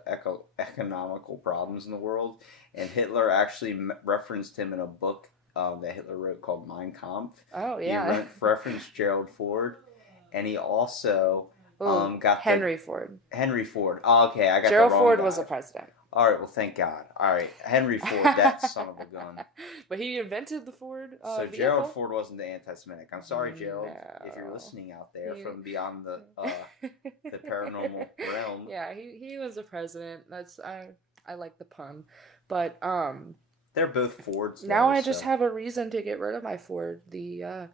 economical problems in the world. And Hitler actually referenced him in a book that Hitler wrote called Mein Kampf. Oh, yeah. He referenced Gerald Ford, and he also got Henry Ford. Henry Ford. Oh, okay, I got Gerald the wrong Ford guy. was a president. All right, well, thank God. All right, Henry Ford, that son of a gun. But he invented the Ford So vehicle? Gerald Ford wasn't the anti-Semitic. I'm sorry, Gerald, No. if you're listening out there He- from beyond the paranormal realm. Yeah, he was a president. That's I like the pun. But They're both Fords. now though, I just so- have a reason to get rid of my Ford. The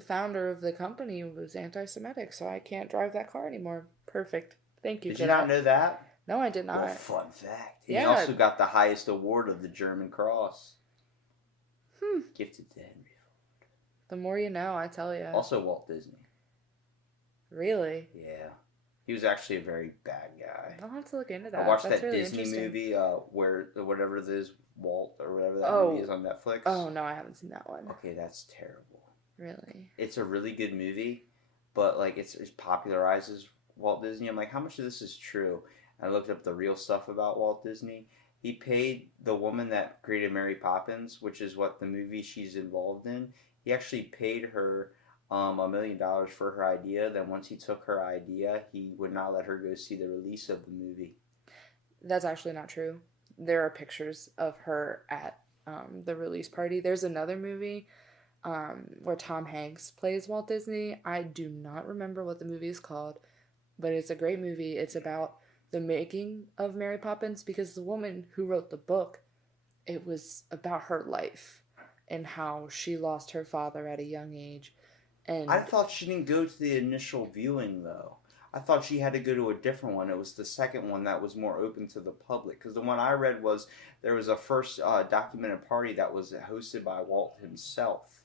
founder of the company was anti-Semitic, so I can't drive that car anymore. Perfect. Thank you. Did you not know that? No, I did not. Well, fun fact. He Yeah. also got the highest award of the German Cross. Gifted to Henry Ford. The more you know, I tell you. Also Walt Disney. Really? Yeah. He was actually a very bad guy. I'll have to look into that. I watched That's that really Disney interesting. movie where whatever it is, Walt or whatever that Oh. movie is on Netflix. Oh no, I haven't seen that one. Okay, that's terrible. Really? It's a really good movie, but like it popularizes Walt Disney. I'm like, how much of this is true? I looked up the real stuff about Walt Disney. He paid the woman that created Mary Poppins, which is what the movie she's involved in. He actually paid her $1 million for her idea. Then once he took her idea, he would not let her go see the release of the movie. That's actually not true. There are pictures of her at the release party. There's another movie where Tom Hanks plays Walt Disney. I do not remember what the movie is called, but it's a great movie. It's about the making of Mary Poppins, because the woman who wrote the book, it was about her life and how she lost her father at a young age. And I thought she didn't go to the initial viewing, though. I thought she had to go to a different one. It was the second one that was more open to the public. Because the one I read was there was a first documented party that was hosted by Walt himself.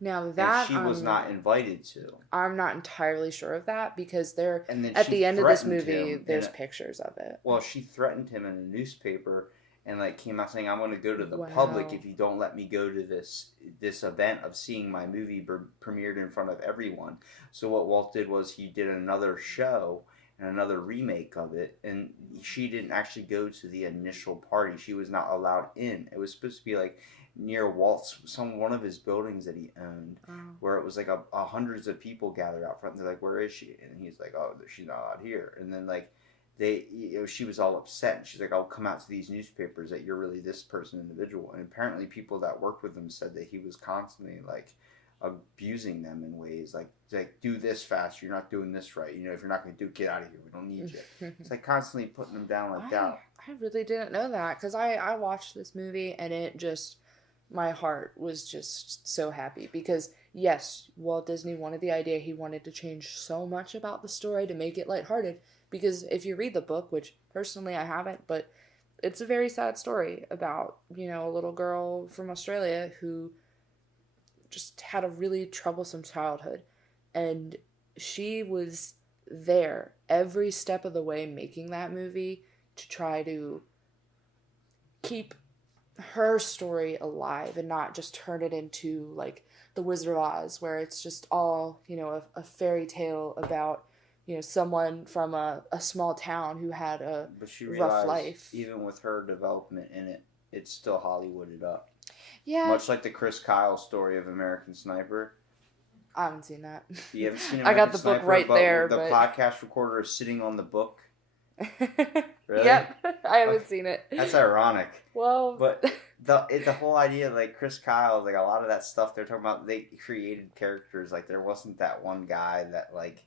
now that And she was not invited to. I'm not entirely sure of that, because there And then at she the end of this threatened movie him there's in a- pictures of it. Well, she threatened him in a newspaper and like came out saying, "I'm going to go to the Wow. public if you don't let me go to this event of seeing my movie premiered in front of everyone." So what Walt did was he did another show and another remake of it, and she didn't actually go to the initial party. She was not allowed in. It was supposed to be like near one of his buildings that he owned, Oh. where it was like a hundreds of people gathered out front. And they're like, "Where is she?" And he's like, "Oh, she's not out here." And then like she was all upset, and she's like, "I'll come out to these newspapers that you're really this person individual." And apparently people that worked with him said that he was constantly like abusing them in ways like do this fast, you're not doing this right, if you're not going to do it, get out of here, we don't need you. It's like constantly putting them down like that. I really didn't know that, because I watched this movie and it just, my heart was just so happy, because yes, Walt Disney wanted the idea, he wanted to change so much about the story to make it lighthearted, because if you read the book, which personally I haven't, but it's a very sad story about, a little girl from Australia who just had a really troublesome childhood, and she was there every step of the way making that movie to try to keep her story alive and not just turn it into like the Wizard of Oz, where it's just all a fairy tale about someone from a small town who had a But she rough realized life. even with her development in it, it's still Hollywooded up. Yeah, Much like the Chris Kyle story of American Sniper. I haven't seen that. You haven't seen I American got the book Sniper, right but there, the but podcast recorder is sitting on the book. Really? Yep, I haven't seen it. That's ironic. Well, But the whole idea, like Chris Kyle, like a lot of that stuff they're talking about, they created characters. Like there wasn't that one guy that like,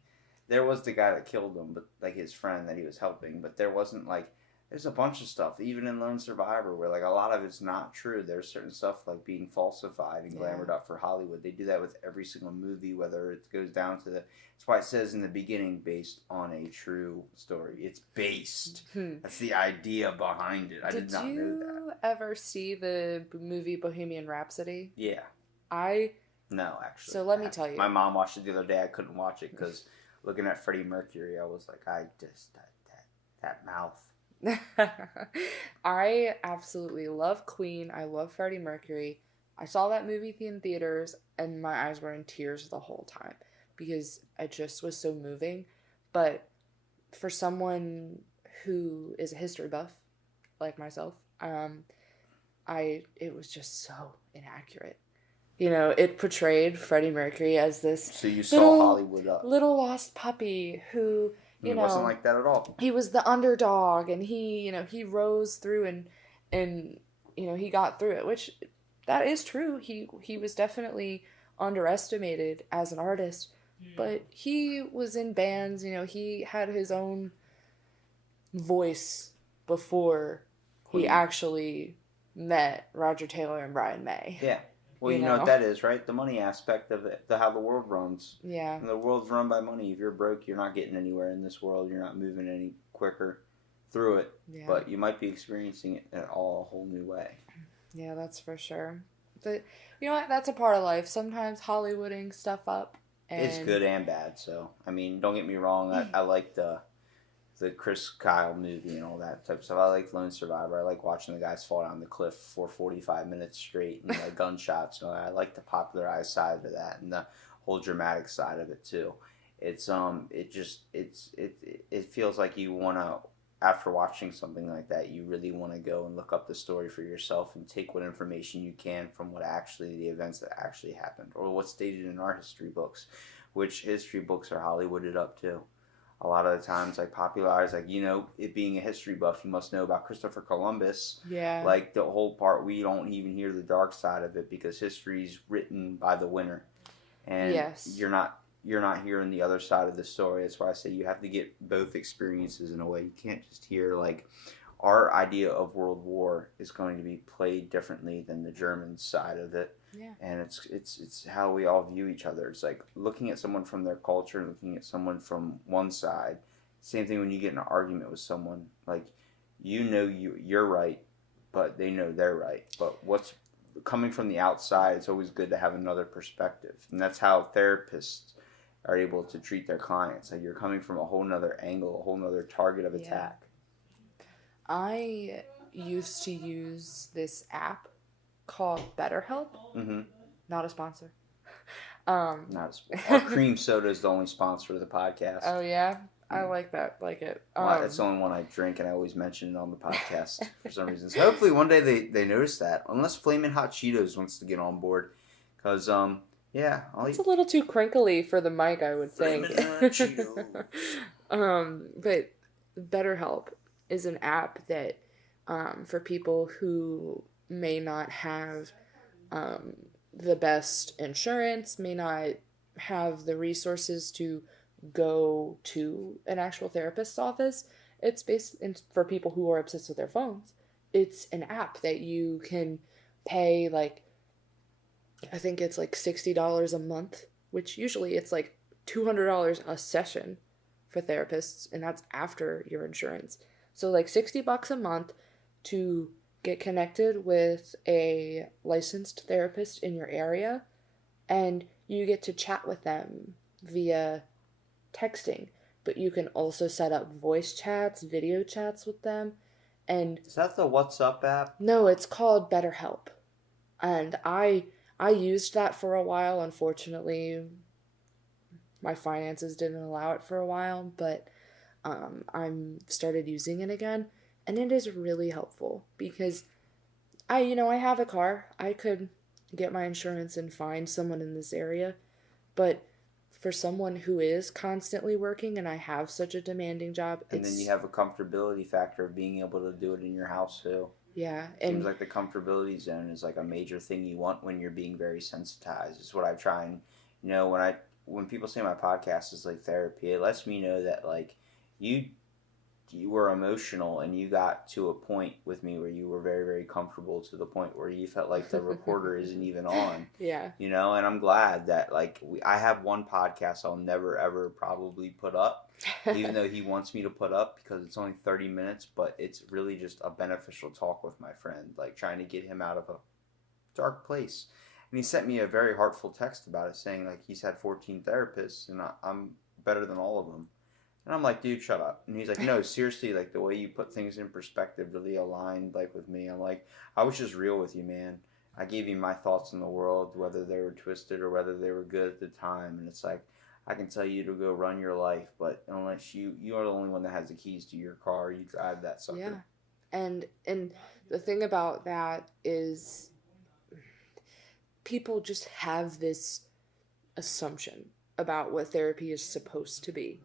there was the guy that killed him, but like his friend that he was helping. But there wasn't like, there's a bunch of stuff, even in Lone Survivor, where like a lot of it's not true. There's certain stuff like being falsified and glamored up for Hollywood. They do that with every single movie, whether it goes down to the. That's why it says in the beginning, based on a true story. It's based. That's the idea behind it. I did not know that. Did you ever see the movie Bohemian Rhapsody? Yeah. No, actually. So let me tell you. My mom watched it the other day. I couldn't watch it because looking at Freddie Mercury, I was like, that mouth. I absolutely love Queen. I love Freddie Mercury. I saw that movie in theaters and my eyes were in tears the whole time because it just was so moving. But for someone who is a history buff like myself, it was just so inaccurate. It portrayed Freddie Mercury as this So you saw Hollywood up. little lost puppy who It wasn't like that at all. He was the underdog, and he rose through and he got through it, which that is true. He was definitely underestimated as an artist, but he was in bands, he had his own voice before he actually met Roger Taylor and Brian May. Yeah. Well, you know what that is, right? The money aspect of it, how the world runs. Yeah. And the world's run by money. If you're broke, you're not getting anywhere in this world. You're not moving any quicker through it. Yeah. But you might be experiencing it in a whole new way. Yeah, that's for sure. But you know what? That's a part of life. Sometimes Hollywooding stuff up. And It's good and bad. So, I mean, don't get me wrong. I like the Chris Kyle movie and all that type of stuff. I like Lone Survivor. I like watching the guys fall down the cliff for 45 minutes straight and like gunshots. So I like the popularized side of that and the whole dramatic side of it too. It's it feels like you want to after watching something like that, you really want to go and look up the story for yourself and take what information you can from what actually the events that actually happened or what's stated in our history books, which history books are Hollywooded up too. A lot of the times, like popularized, like, it being a history buff, you must know about Christopher Columbus. Yeah. Like the whole part, we don't even hear the dark side of it because history's written by the winner, and Yes. you're not hearing the other side of the story. That's why I say you have to get both experiences in a way. You can't just hear like our idea of World War is going to be played differently than the German side of it. Yeah. And it's how we all view each other. It's like looking at someone from their culture and looking at someone from one side. Same thing when you get in an argument with someone. Like, you're right, but they know they're right. But what's coming from the outside, it's always good to have another perspective. And that's how therapists are able to treat their clients. Like, you're coming from a whole nother angle, a whole nother target of attack. I used to use this app called BetterHelp. Mm-hmm. Not a sponsor. Not our cream soda is the only sponsor of the podcast. Oh yeah, I like that. Like it. That's the only one I drink, and I always mention it on the podcast for some reason. So hopefully one day they notice that. Unless Flamin' Hot Cheetos wants to get on board, because yeah, it's a little too crinkly for the mic, I would think. Flamin' Hot Cheetos. But BetterHelp is an app that for people who may not have the best insurance, may not have the resources to go to an actual therapist's office. It's for people who are obsessed with their phones. It's an app that you can pay, like, I think it's like $60 a month, which usually it's like $200 a session for therapists, and that's after your insurance. So like $60 a month to get connected with a licensed therapist in your area, and you get to chat with them via texting, but you can also set up voice chats, video chats with them. And is that the WhatsApp app? No, it's called BetterHelp. And I used that for a while. Unfortunately, my finances didn't allow it for a while, but I'm started using it again, and it is really helpful because I have a car. I could get my insurance and find someone in this area, but for someone who is constantly working, and I have such a demanding job, and then you have a comfortability factor of being able to do it in your house too. Yeah, Seems like the comfortability zone is like a major thing you want when you're being very sensitized. It's what I try and, when people say my podcast is like therapy, it lets me know that like you were emotional and you got to a point with me where you were very, very comfortable to the point where you felt like the recorder isn't even on. Yeah. And I'm glad that like I have one podcast I'll never ever probably put up, even though he wants me to put up because it's only 30 minutes, but it's really just a beneficial talk with my friend, like trying to get him out of a dark place. And he sent me a very heartful text about it saying like he's had 14 therapists and I'm better than all of them. And I'm like, dude, shut up. And he's like, no, seriously, like the way you put things in perspective really aligned like with me. I'm like, I was just real with you, man. I gave you my thoughts in the world, whether they were twisted or whether they were good at the time. And it's like, I can tell you to go run your life, but unless you are the only one that has the keys to your car, you drive that sucker. Yeah. And the thing about that is people just have this assumption about what therapy is supposed to be.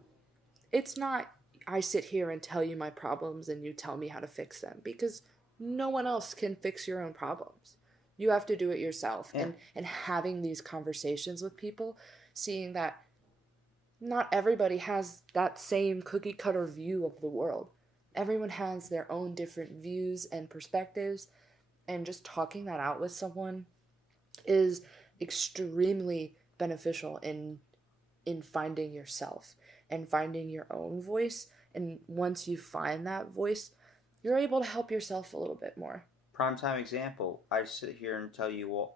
It's not, I sit here and tell you my problems and you tell me how to fix them, because no one else can fix your own problems. You have to do it yourself. Yeah. And having these conversations with people, seeing that not everybody has that same cookie cutter view of the world. Everyone has their own different views and perspectives, and just talking that out with someone is extremely beneficial in finding yourself and finding your own voice. And once you find that voice, you're able to help yourself a little bit more. Primetime example, I sit here and tell you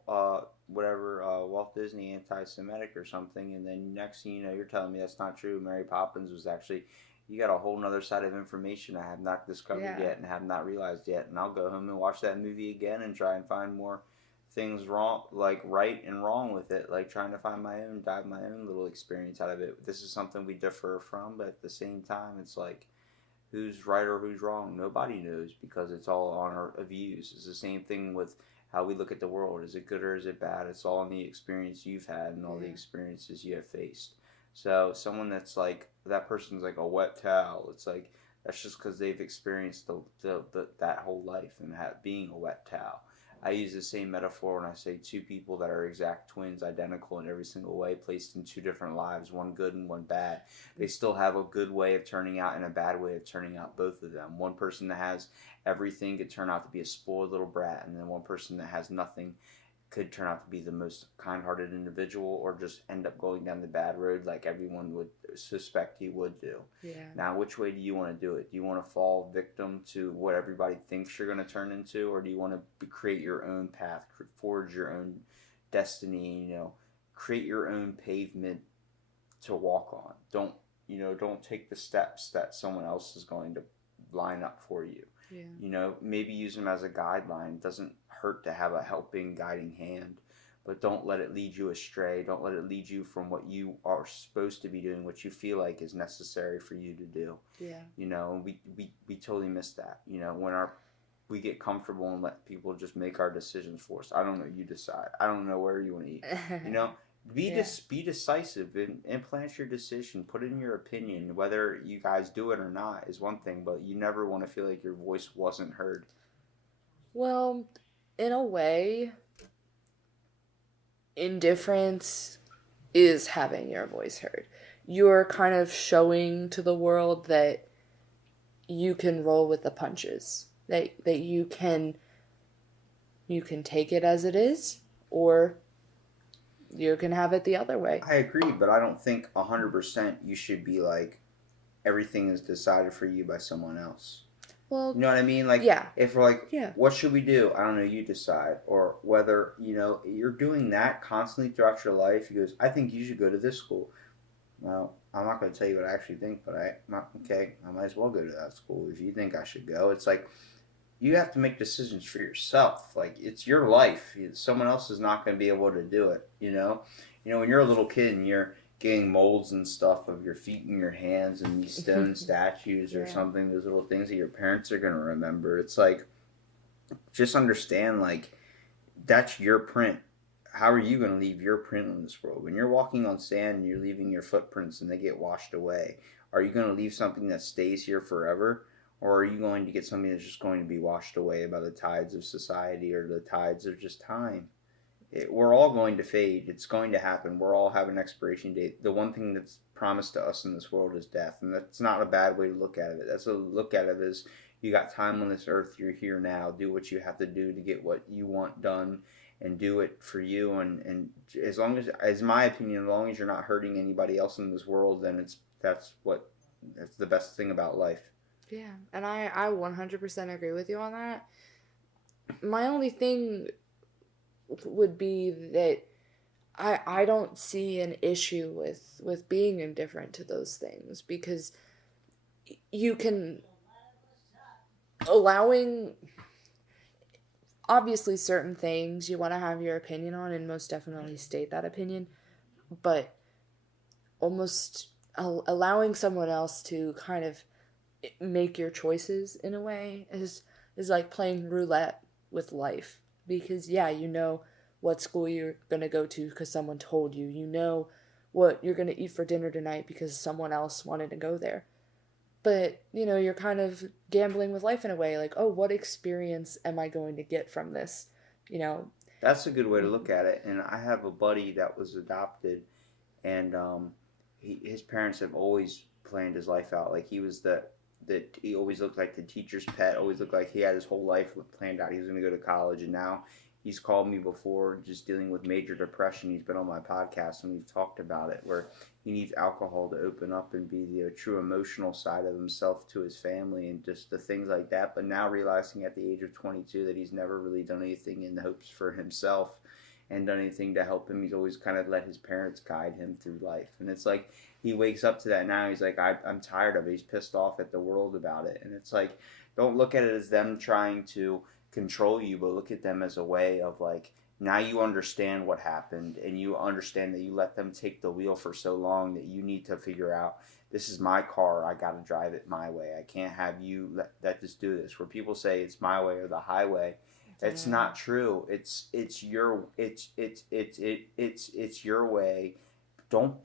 whatever Walt Disney anti-Semitic or something, and then next thing you know, you're telling me that's not true. Mary Poppins was actually, you got a whole nother side of information I have not discovered yet and have not realized yet. And I'll go home and watch that movie again and try and find more things wrong, like right and wrong with it, like trying to find my own little experience out of it. This is something we differ from, but at the same time, it's like who's right or who's wrong. Nobody knows because it's all on our views. It's the same thing with how we look at the world. Is it good or is it bad? It's all in the experience you've had and all the experiences you have faced. So someone that's like, that person's like a wet towel. It's like, that's just because they've experienced that whole life and being a wet towel. I use the same metaphor when I say two people that are exact twins, identical in every single way, placed in two different lives, one good and one bad. They still have a good way of turning out and a bad way of turning out, both of them. One person that has everything could turn out to be a spoiled little brat, and then one person that has nothing could turn out to be the most kind-hearted individual, or just end up going down the bad road like everyone would suspect he would do. Yeah. Now, which way do you want to do it? Do you want to fall victim to what everybody thinks you're going to turn into, or do you want to create your own path, forge your own destiny, create your own pavement to walk on? Don't take the steps that someone else is going to line up for you. Yeah. Maybe use them as a guideline. It doesn't hurt to have a helping, guiding hand, but don't let it lead you astray. Don't let it lead you from what you are supposed to be doing, what you feel like is necessary for you to do. Yeah. And we totally miss that. When we get comfortable and let people just make our decisions for us. I don't know, you decide. I don't know where you want to eat. Be decisive and implant your decision. Put in your opinion. Whether you guys do it or not is one thing, but you never want to feel like your voice wasn't heard. Well, in a way, indifference is having your voice heard. You're kind of showing to the world that you can roll with the punches. That you can take it as it is, or you can have it the other way. I agree, but I don't think 100% you should be like, everything is decided for you by someone else. Well, you know what I mean? Like, yeah. If we're like, yeah. What should we do? I don't know, you decide. Or whether, you're doing that constantly throughout your life. He goes, I think you should go to this school. Well, I'm not going to tell you what I actually think, but I might as well go to that school if you think I should go. It's like, you have to make decisions for yourself. Like, it's your life. Someone else is not going to be able to do it, when you're a little kid and you're getting molds and stuff of your feet and your hands and these stone statues or something, those little things that your parents are going to remember. It's like, just understand, like, that's your print. How are you going to leave your print on this world? When you're walking on sand and you're leaving your footprints and they get washed away, are you going to leave something that stays here forever? Or are you going to get something that's just going to be washed away by the tides of society or the tides of just time? We're all going to fade. It's going to happen. We're all have an expiration date. The one thing that's promised to us in this world is death. And that's not a bad way to look at it. That's a look at it as, you got time on this earth. You're here now. Do what you have to do to get what you want done, and do it for you. And as long as my opinion, as long as you're not hurting anybody else in this world, then that's the best thing about life. Yeah, and I 100% agree with you on that. My only thing would be that I don't see an issue with being indifferent to those things, because you can allowing, obviously certain things you want to have your opinion on and most definitely state that opinion, but almost allowing someone else to kind of make your choices in a way is like playing roulette with life, because what school you're going to go to because someone told you, what you're going to eat for dinner tonight because someone else wanted to go there. But, you're kind of gambling with life in a way, like, oh, what experience am I going to get from this? That's a good way to look at it. And I have a buddy that was adopted, and his parents have always planned his life out. Like, he was that he always looked like the teacher's pet, always looked like he had his whole life planned out. He was going to go to college, and now he's called me before, just dealing with major depression. He's been on my podcast, and we've talked about it, where he needs alcohol to open up and be the true emotional side of himself to his family and just the things like that. But now realizing at the age of 22 that he's never really done anything in hopes for himself and done anything to help him. He's always kind of let his parents guide him through life. And it's like, he wakes up to that now. He's like, I'm tired of it. He's pissed off at the world about it. And it's like, don't look at it as them trying to control you, but look at them as a way of like, now you understand what happened, and you understand that you let them take the wheel for so long that you need to figure out, this is my car, I got to drive it my way. I can't have you let this do this. Where people say it's my way or the highway, it's not true. It's your your way. Don't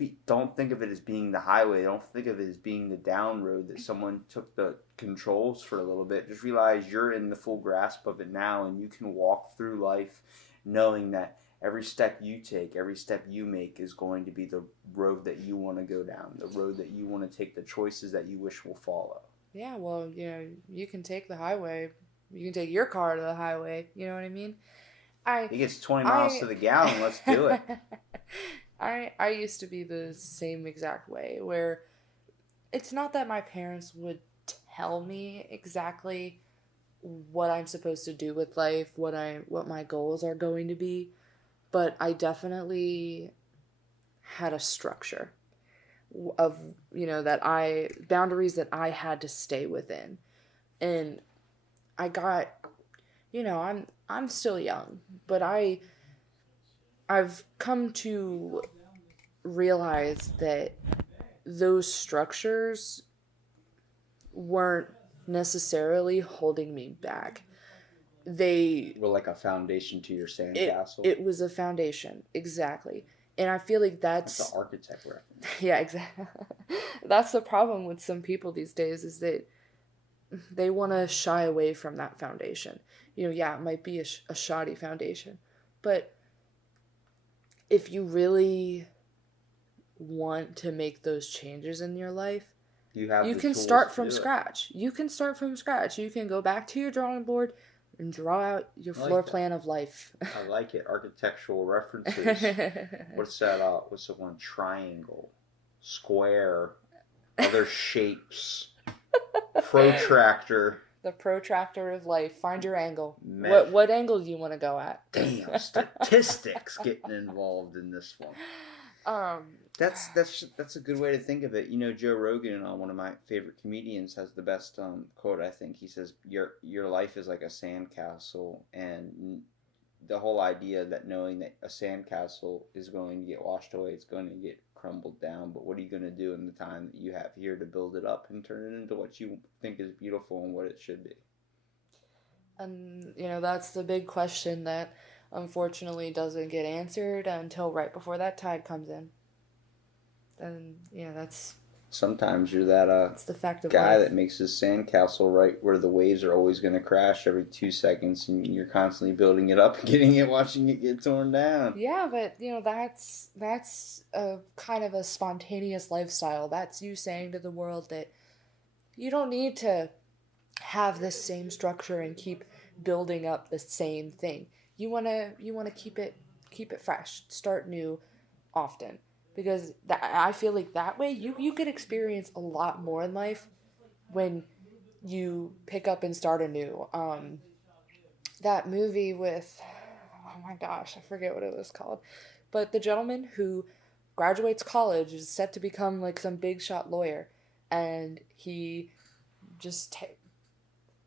think of it as being the highway. Don't think of it as being the down road that someone took the controls for a little bit. Just realize you're in the full grasp of it now, and you can walk through life knowing that every step you take, every step you make is going to be the road that you want to go down, the road that you want to take, the choices that you wish will follow. Yeah, well, you can take the highway. You can take your car to the highway. You know what I mean? It gets 20 miles to the gallon. Let's do it. I used to be the same exact way, where it's not that my parents would tell me exactly what I'm supposed to do with life, what my goals are going to be, but I definitely had a structure of, boundaries that I had to stay within. And I got, I'm still young, but I've come to realize that those structures weren't necessarily holding me back. They were like a foundation to your sandcastle. It was a foundation, exactly. And I feel like that's the architect reference. Yeah, exactly. That's the problem with some people these days, is that they want to shy away from that foundation. It might be a shoddy foundation, but if you really want to make those changes in your life, you can start from scratch. You can start from scratch. You can go back to your drawing board and draw out your floor plan of life. I like it. Architectural references. What's that? What's the one? Triangle, square, other shapes, protractor. The protractor of life. Find your angle. What angle do you want to go at? Damn, statistics getting involved in this one. That's a good way to think of it. Joe Rogan, one of my favorite comedians, has the best quote, I think. He says, your life is like a sandcastle, and the whole idea that knowing that a sandcastle is going to get washed away, it's going to get crumbled down, but what are you going to do in the time that you have here to build it up and turn it into what you think is beautiful and what it should be? And, that's the big question that unfortunately doesn't get answered until right before that tide comes in. And, that's... Sometimes you're that the fact of guy life. that makes his sandcastle right where the waves are always going to crash every 2 seconds, and you're constantly building it up and watching it get torn down. Yeah, but, that's a kind of a spontaneous lifestyle. That's you saying to the world that you don't need to have this same structure and keep building up the same thing. You wanna keep it fresh, start new, often, because I feel like that way you can experience a lot more in life when you pick up and start anew. That movie with, oh my gosh, I forget what it was called, but the gentleman who graduates college is set to become like some big shot lawyer, and he just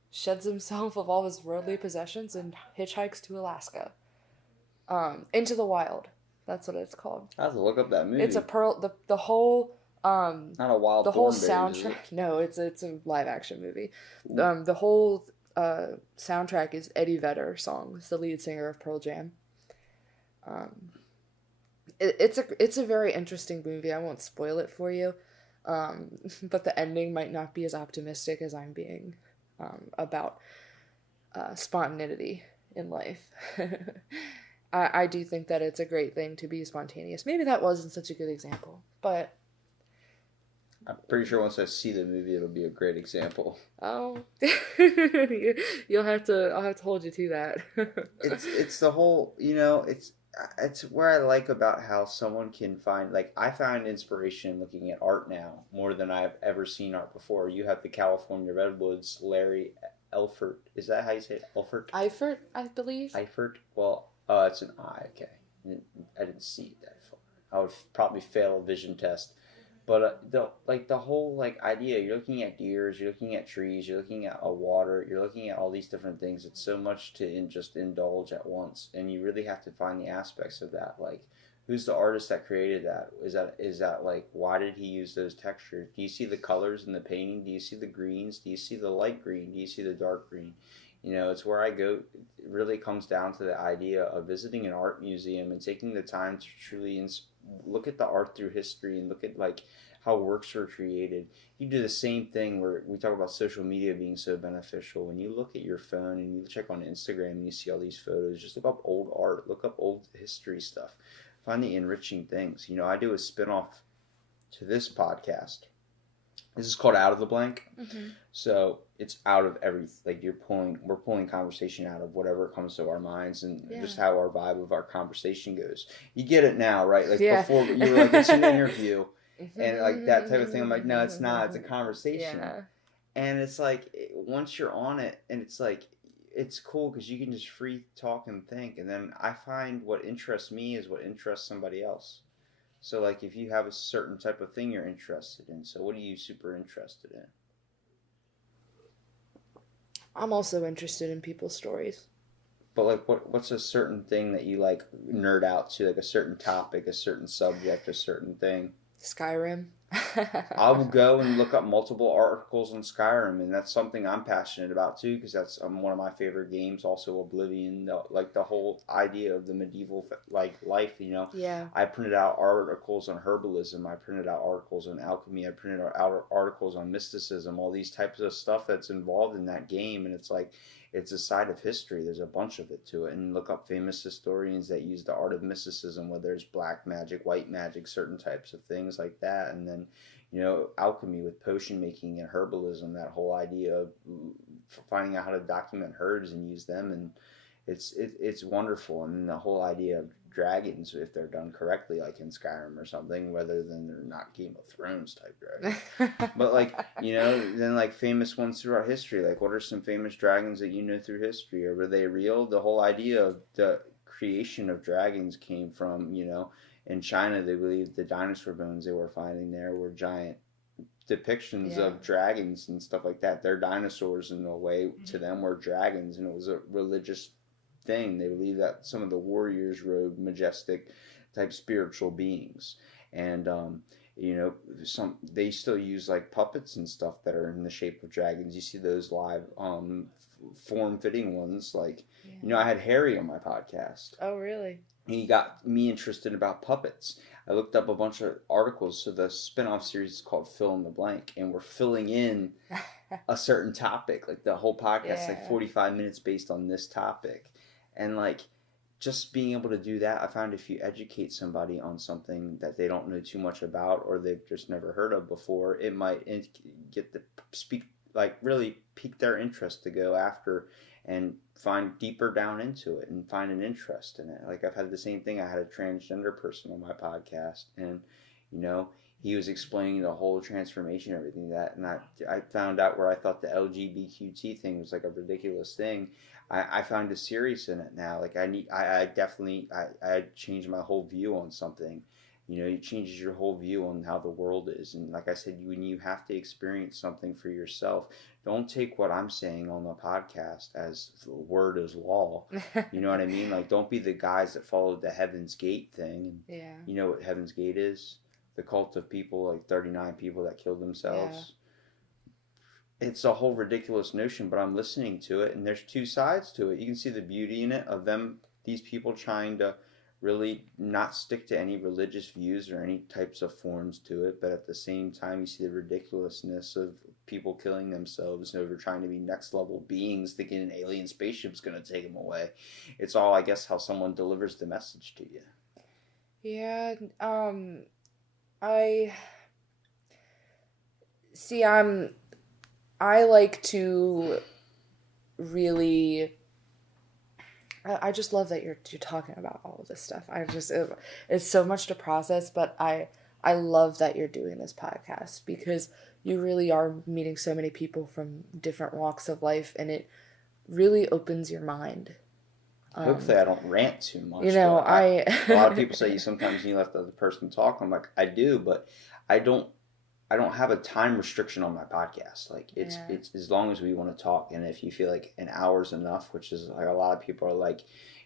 sheds himself of all his worldly possessions and hitchhikes to Alaska. Into the Wild. That's what it's called. I have to look up that movie. It's the whole not a Wild the whole soundtrack. Is it? No, it's a live action movie. The whole soundtrack is Eddie Vedder songs, the lead singer of Pearl Jam. It's a very interesting movie. I won't spoil it for you, but the ending might not be as optimistic as I'm being about spontaneity in life. I do think that it's a great thing to be spontaneous. Maybe that wasn't such a good example, but I'm pretty sure once I see the movie, it'll be a great example. Oh, I'll have to hold you to that. It's the whole, it's where I like about how someone can find, like, I find inspiration looking at art now more than I've ever seen art before. You have the California Redwoods, Larry Elfert. Is that how you say it? Elfert? Eifert, I believe. Eifert? Well, it's an I, okay. I didn't see it that far. I would probably fail a vision test. But the whole idea, you're looking at deers, you're looking at trees, you're looking at water, you're looking at all these different things. It's so much to just indulge at once, and you really have to find the aspects of that. Like, who's the artist that created that? Is that like, why did he use those textures? Do you see the colors in the painting? Do you see the greens? Do you see the light green? Do you see the dark green? It's where I go. It really comes down to the idea of visiting an art museum and taking the time to truly look at the art through history and look at how works were created. You do the same thing where we talk about social media being so beneficial. When you look at your phone and you check on Instagram and you see all these photos, just look up old art, look up old history stuff, find the enriching things. I do a spin-off to this podcast. This is called Out of the Blank. Mm-hmm. So it's out of everything. Like we're pulling conversation out of whatever comes to our minds and just how our vibe of our conversation goes. You get it now, right? Like before you were like, it's an interview and like that type of thing. I'm like, no, it's not. It's a conversation. Yeah. And it's like, once you're on it, and it's like, it's cool because you can just free talk and think. And then I find what interests me is what interests somebody else. So, like, if you have a certain type of thing you're interested in, so what are you super interested in? I'm also interested in people's stories. But, like, what's a certain thing that you, like, nerd out to? Like, a certain topic, a certain subject, a certain thing? Skyrim. I will go and look up multiple articles on Skyrim, and that's something I'm passionate about too, because that's one of my favorite games. Also, Oblivion, the whole idea of the medieval life. Yeah. I printed out articles on herbalism. I printed out articles on alchemy. I printed out articles on mysticism. All these types of stuff that's involved in that game, and it's like, it's a side of history. There's a bunch of it to it. And look up famous historians that use the art of mysticism, whether it's black magic, white magic, certain types of things like that. And then, alchemy with potion making and herbalism, that whole idea of finding out how to document herbs and use them. And it's wonderful. And then the whole idea of dragons, if they're done correctly, like in Skyrim or something, rather than they're not Game of Thrones type dragons. But then famous ones throughout history, like what are some famous dragons that you know through history? Or were they real? The whole idea of the creation of dragons came from, in China, they believed the dinosaur bones they were finding there were giant depictions of dragons and stuff like that. They're dinosaurs in a way, to them were dragons, and it was a religious thing. They believe that some of the warriors rode majestic type spiritual beings, and they still use like puppets and stuff that are in the shape of dragons. You see those live form-fitting ones, like I had Harry on my podcast. Oh, really? He got me interested about puppets. I looked up a bunch of articles. So the spin-off series is called Fill in the Blank, and we're filling in a certain topic. Like the whole podcast, like 45 minutes based on this topic. And just being able to do that, I found if you educate somebody on something that they don't know too much about or they've just never heard of before, it might really pique their interest to go after and find deeper down into it and find an interest in it. Like I've had the same thing. I had a transgender person on my podcast, and he was explaining the whole transformation, everything that, and I found out where I thought the LGBTQ thing was like a ridiculous thing. I found a serious in it now. Like I changed my whole view on something. It changes your whole view on how the world is. And like I said, when you have to experience something for yourself, don't take what I'm saying on the podcast as the word is law. You know what I mean? Like, don't be the guys that follow the Heaven's Gate thing. Yeah. You know what Heaven's Gate is? The cult of people, like 39 people that killed themselves. Yeah. It's a whole ridiculous notion, but I'm listening to it, and there's two sides to it. You can see the beauty in it of these people trying to really not stick to any religious views or any types of forms to it, but at the same time you see the ridiculousness of people killing themselves over trying to be next level beings, thinking an alien spaceship's going to take them away. It's all, I guess, how someone delivers the message to you. Yeah, I like to really, I just love that you're talking about all of this stuff. It's so much to process, but I love that you're doing this podcast because you really are meeting so many people from different walks of life, and it really opens your mind. Hopefully I don't rant too much. A lot of people say sometimes you let the other person talk. I'm like, I do, but I don't I don't have a time restriction on my podcast. Like it's as long as we want to talk, and if you feel like an hour's enough, which is like a lot of people are like,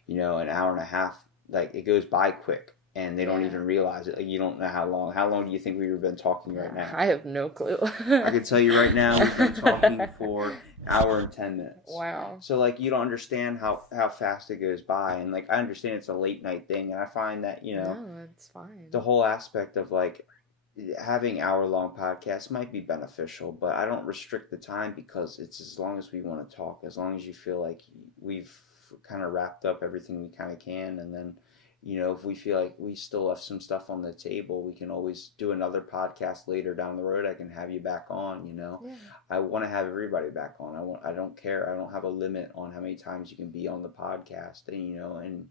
an hour and a half, like it goes by quick. And they don't even realize it. Like, you don't know how long. How long do you think we've been talking right now? I have no clue. I can tell you right now, we've been talking for an hour and 10 minutes. Wow. So, like, you don't understand how fast it goes by. And, like, I understand it's a late night thing. And I find that, no, it's fine. The whole aspect of, like, having hour-long podcasts might be beneficial. But I don't restrict the time because it's as long as we want to talk. As long as you feel like we've kind of wrapped up everything we kind of can. And then... if we feel like we still left some stuff on the table, we can always do another podcast later down the road. I can have you back on, Yeah. I want to have everybody back on. I don't care. I don't have a limit on how many times you can be on the podcast, and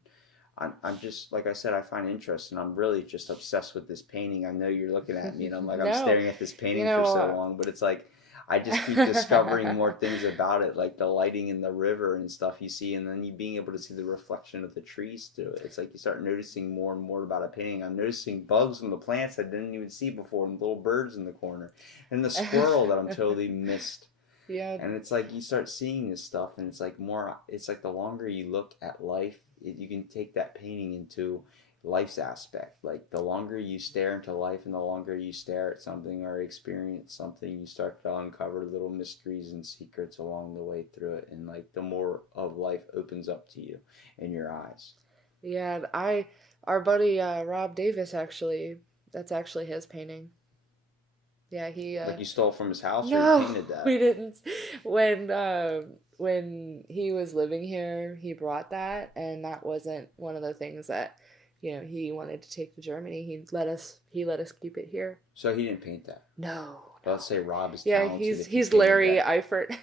I'm just, like I said, I find interest, and I'm really just obsessed with this painting. I know you're looking at me, and I'm like, I'm staring at this painting for so long, but it's like, I just keep discovering more things about it, like the lighting in the river and stuff you see, and then you being able to see the reflection of the trees through it. It's like you start noticing more and more about a painting. I'm noticing bugs on the plants I didn't even see before, and little birds in the corner, and the squirrel that I'm totally missed. Yeah. And it's like you start seeing this stuff, and it's like the longer you look at life, you can take that painting into life's aspect. Like the longer you stare into life and the longer you stare at something or experience something, you start to uncover little mysteries and secrets along the way through it, and like the more of life opens up to you in your eyes. Yeah, our buddy Rob Davis, that's actually his painting. Yeah, he like you stole from his house, no, or you painted that? We didn't. When he was living here, he brought that, and that wasn't one of the things that he wanted to take to Germany. He let us keep it here. So he didn't paint that? No. Let's say Rob is talented. Yeah, he's Larry Eifert.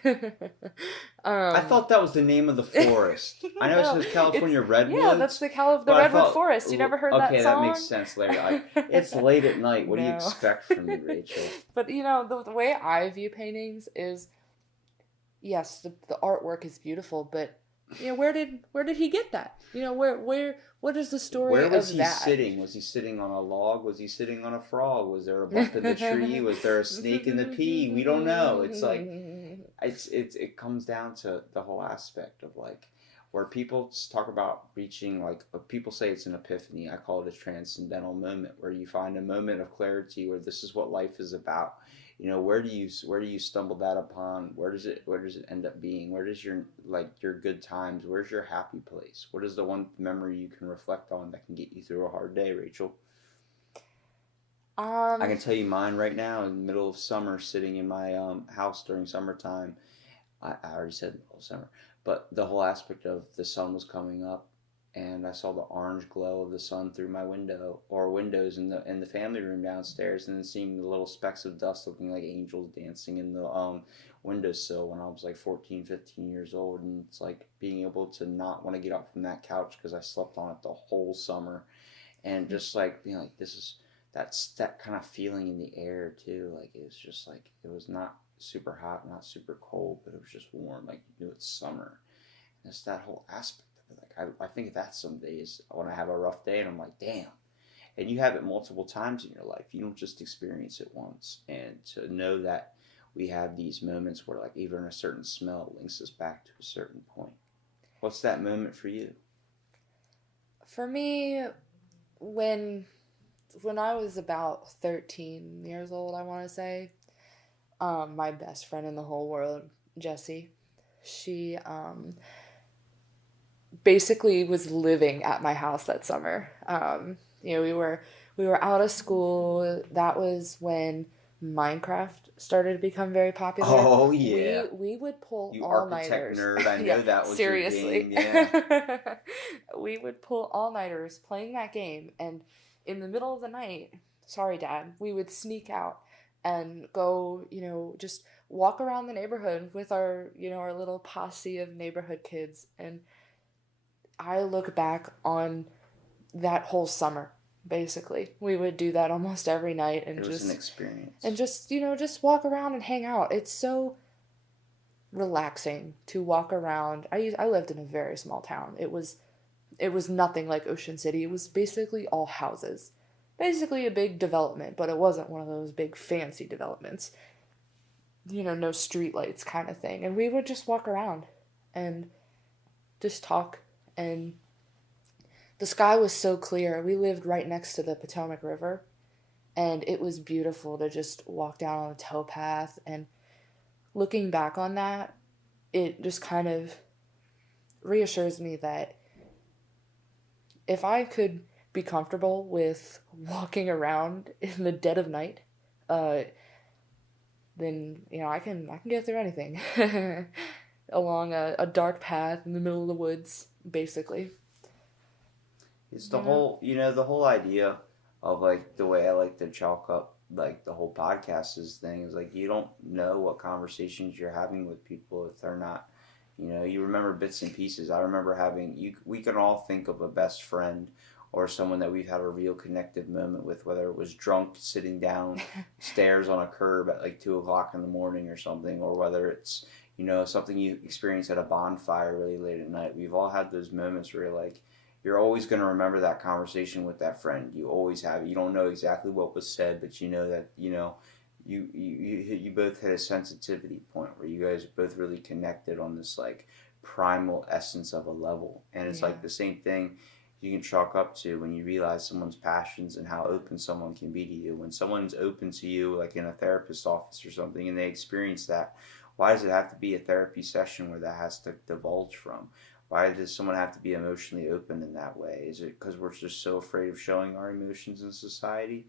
I thought that was the name of the forest. I know it says California Redwoods. Yeah, that's the Redwood Forest. You never heard that song? Okay, that makes sense, Larry. It's late at night. What do you expect from me, Rachel? But, the way I view paintings is, yes, the artwork is beautiful, but... where did he get that? What is the story of that? Where was he sitting? Was he sitting on a log? Was he sitting on a frog? Was there a bump in the tree? Was there a snake in the pea? We don't know. It's like, it comes down to the whole aspect of like, where people talk about reaching, like, people say it's an epiphany. I call it a transcendental moment, where you find a moment of clarity where this is what life is about. Where do you stumble that upon? Where does it end up being? Where does your good times? Where's your happy place? What is the one memory you can reflect on that can get you through a hard day, Rachel? I can tell you mine right now. In the middle of summer, sitting in my house during summertime. I already said middle of summer, but the whole aspect of the sun was coming up, and I saw the orange glow of the sun through my windows in the family room downstairs, and then seeing the little specks of dust looking like angels dancing in the windowsill when I was like 14, 15 years old. And it's like being able to not want to get up from that couch because I slept on it the whole summer, and just like being like, that's that kind of feeling in the air too. Like it was just like, it was not super hot, not super cold, but it was just warm. Like you knew it's summer. And it's that whole aspect. Like I think of that some days when I have a rough day and I'm like, damn. And you have it multiple times in your life. You don't just experience it once. And to know that we have these moments where like even a certain smell links us back to a certain point. What's that moment for you? For me, when I was about 13 years old, I want to say, my best friend in the whole world, Jessie, she basically was living at my house that summer. We were out of school. That was when Minecraft started to become very popular. Oh yeah. We would pull you all-nighters. Architect nerd, I know that was seriously. Your game. Yeah. We would pull all-nighters playing that game, and in the middle of the night, sorry Dad, we would sneak out and go, just walk around the neighborhood with our little posse of neighborhood kids. And I look back on that whole summer, basically. We would do that almost every night, and it was an experience. And just walk around and hang out. It's so relaxing to walk around. I lived in a very small town. It was nothing like Ocean City. It was basically all houses. basically a big development, but it wasn't one of those big fancy developments. No street lights kind of thing. And we would just walk around and just talk. And the sky was so clear. We lived right next to the Potomac River. And it was beautiful to just walk down on the towpath. And looking back on that, it just kind of reassures me that if I could be comfortable with walking around in the dead of night, then I can get through anything along a dark path in the middle of the woods, basically. It's the whole idea of like the way I like to chalk up like the whole podcast is like you don't know what conversations you're having with people if they're not, you remember bits and pieces. I remember we can all think of a best friend or someone that we've had a real connective moment with, whether it was drunk sitting down stairs on a curb at like 2:00 in the morning or something, or whether it's, something you experience at a bonfire really late at night. We've all had those moments where you're always going to remember that conversation with that friend. You always have. You don't know exactly what was said, but you know that, you both hit a sensitivity point where you guys both really connected on this like primal essence of a level. And it's like the same thing you can chalk up to when you realize someone's passions and how open someone can be to you. When someone's open to you, like in a therapist's office or something, and they experience that, why does it have to be a therapy session where that has to divulge from? Why does someone have to be emotionally open in that way? Is it because we're just so afraid of showing our emotions in society?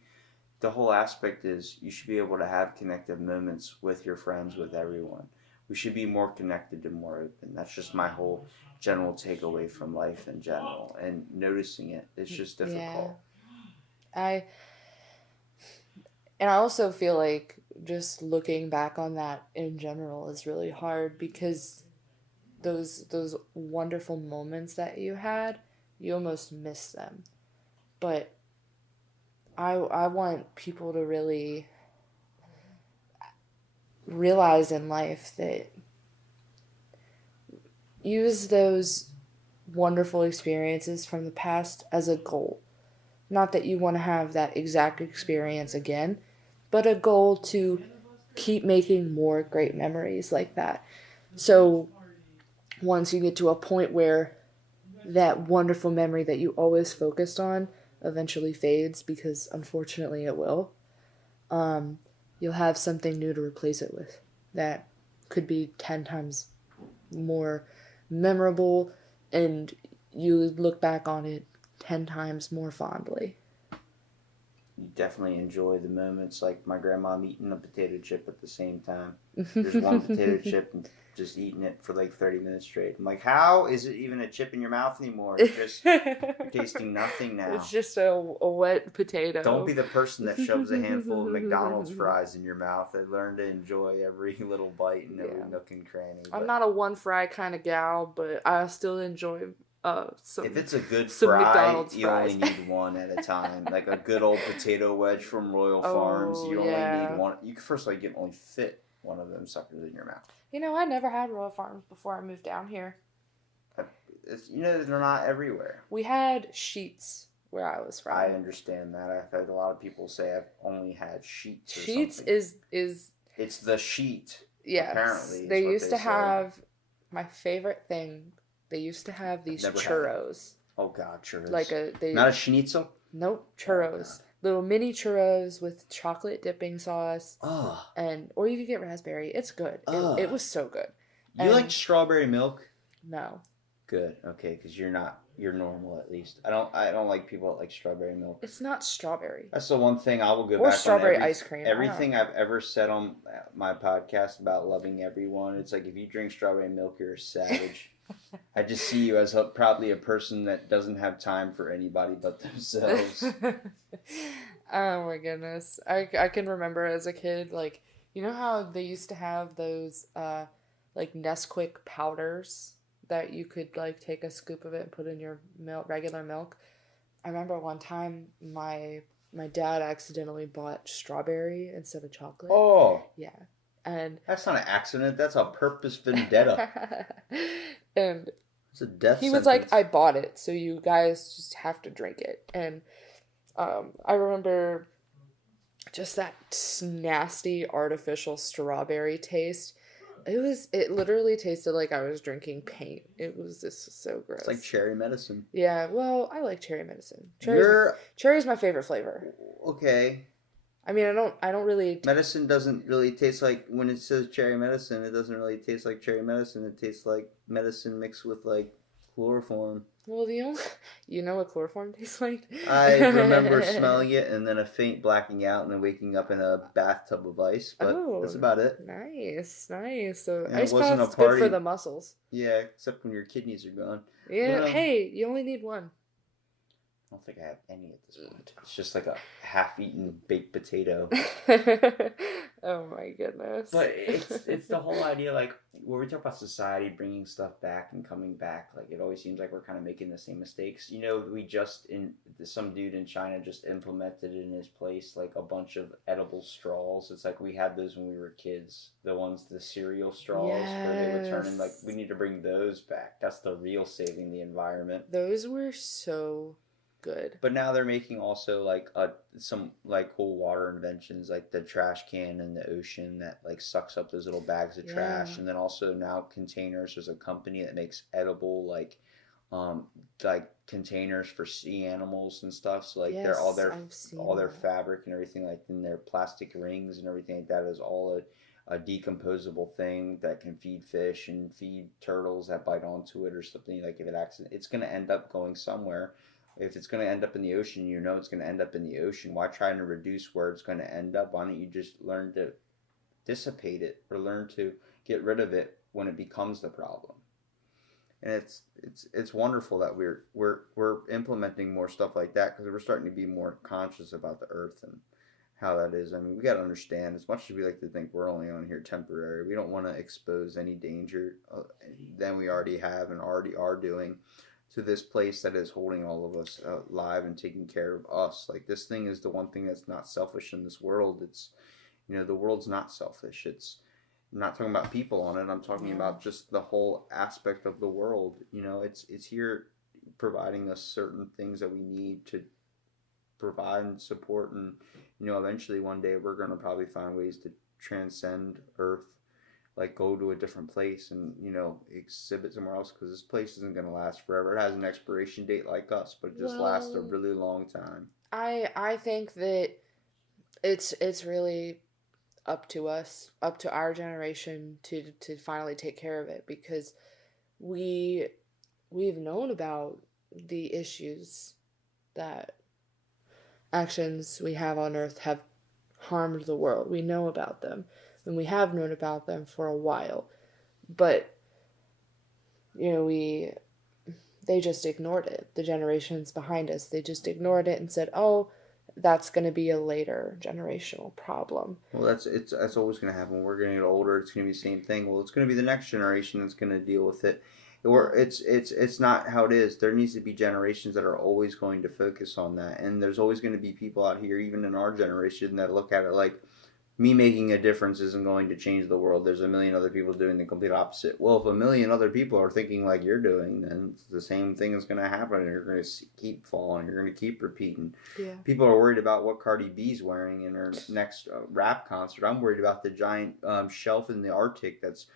The whole aspect is you should be able to have connective moments with your friends, with everyone. We should be more connected and more open. That's just my whole general takeaway from life in general. And noticing it's just difficult. Yeah. I also feel like just looking back on that in general is really hard because those wonderful moments that you had, you almost miss them. But I want people to really realize in life that use those wonderful experiences from the past as a goal. Not that you want to have that exact experience again, but a goal to keep making more great memories like that. So once you get to a point where that wonderful memory that you always focused on eventually fades, because unfortunately it will, you'll have something new to replace it with that could be 10 times more memorable, and you look back on it 10 times more fondly. You definitely enjoy the moments like my grandma eating a potato chip at the same time. There's one potato chip and just eating it for like 30 minutes straight. I'm like, how is it even a chip in your mouth anymore? It's just you're tasting nothing now. It's just a wet potato. Don't be the person that shoves a handful of McDonald's fries in your mouth. I learned to enjoy every little bite and every nook and cranny. I'm not a one fry kind of gal, but I still enjoy some. If it's a good fry, McDonald's you fries. only need one at a time. Like a good old potato wedge from Royal Farms, you only need one. First of all, you can only fit one of them suckers in your mouth. I never had Royal Farms before I moved down here. They're not everywhere. We had Sheets where I was from. I understand that. I've had a lot of people say I've only had Sheets. Sheets something. is It's the sheet. yes. Apparently, They used to say. have my favorite thing. They used to have these churros. Oh God, churros! Not a schnitzel. Nope, churros. Little mini churros with chocolate dipping sauce. Oh. Or you could get raspberry. It's good. It was so good. You like strawberry milk? No. Good. Okay, because you're normal at least. I don't like people that like strawberry milk. It's not strawberry. That's the one thing I will go or back strawberry on. ice cream. Everything I've ever said on my podcast about loving everyone, it's like if you drink strawberry milk, you're a savage. I just see you as probably a person that doesn't have time for anybody but themselves. Oh my goodness. I can remember as a kid, like, you know how they used to have those like Nesquik powders that you could like take a scoop of it and put in your regular milk? I remember one time my dad accidentally bought strawberry instead of chocolate. Oh. Yeah. And that's not an accident. That's a purpose vendetta. And it's a death he sentence. was like, I bought it, so you guys just have to drink it. And I remember just that nasty artificial strawberry taste. It literally tasted like I was drinking paint. It was just so It's like gross. cherry medicine. Yeah, well, I like cherry medicine. You're Cherry's my favorite flavor. okay. I mean, I don't really. Medicine doesn't really taste like when it says cherry medicine. It doesn't really taste like cherry medicine. It tastes like medicine mixed with like chloroform. Well, the only you know what chloroform tastes like. I remember smelling it and then a faint blacking out and then waking up in a bathtub of ice, but that's Oh, about it. nice, nice. So And it ice wasn't a bath's good party. for the muscles. Yeah, except when your kidneys are gone. Yeah. Well, Hey, you only need one. I don't think I have any at this point. It's just like a half-eaten baked potato. Oh my goodness. But it's the whole idea, like, when we talk about society bringing stuff back and coming back, like, it always seems like we're kind of making the same mistakes. You know, some dude in China just implemented in his place, like, a bunch of edible straws. It's like we had those when we were kids. The cereal straws, where they would turn in, like, we need to bring those back. That's the real saving the environment. Those were so good. But now they're making also like some like cool water inventions, like the trash can in the ocean that like sucks up those little bags of trash, Yeah. and then also now containers. There's a company that makes edible um like containers for sea animals and stuff. So like they're Yes, I've seen all their that. fabric and everything, like in their plastic rings and everything like that is all a decomposable thing that can feed fish and feed turtles that bite onto it or something. Like if it accident, it's going to end up going somewhere. If it's going to end up in the ocean, you know it's going to end up in the ocean. Why try to reduce where it's going to end up? Why don't you just learn to dissipate it or learn to get rid of it when it becomes the problem? And it's wonderful that we're implementing more stuff like that because we're starting to be more conscious about the earth and how that is. I mean, we got to understand, as much as we like to think we're only on here temporary, we don't want to expose any danger than we already have and already are doing to this place that is holding all of us alive and taking care of us. Like, this thing is the one thing that's not selfish in this world. It's, the world's not selfish. I'm not talking about people on it. I'm talking Yeah. about just the whole aspect of the world. It's here providing us certain things that we need to provide and support, and eventually one day we're going to probably find ways to transcend Earth, like go to a different place and exhibit somewhere else, because this place isn't going to last forever. It has an expiration date like us, but it just lasts a Well, really long time. I think that it's really up to us, up to our generation to finally take care of it, because we we've known about the issues that actions we have on earth have harmed the world. We know about them, and we have known about them for a while. But we they just ignored it. The generations behind us, they just ignored it and said, "Oh, that's going to be a later generational problem." Well, that's always going to happen. We're going to get older. It's going to be the same thing. Well, it's going to be the next generation that's going to deal with it. Or it's not how it is. There needs to be generations that are always going to focus on that, and there's always going to be people out here, even in our generation, that look at it like, me making a difference isn't going to change the world. There's a million other people doing the complete opposite. Well, if a million other people are thinking like you're doing, then the same thing is going to happen. You're going to keep falling. You're going to keep repeating. Yeah. People are worried about what Cardi B's wearing in her next rap concert. I'm worried about the giant shelf in the Arctic that's,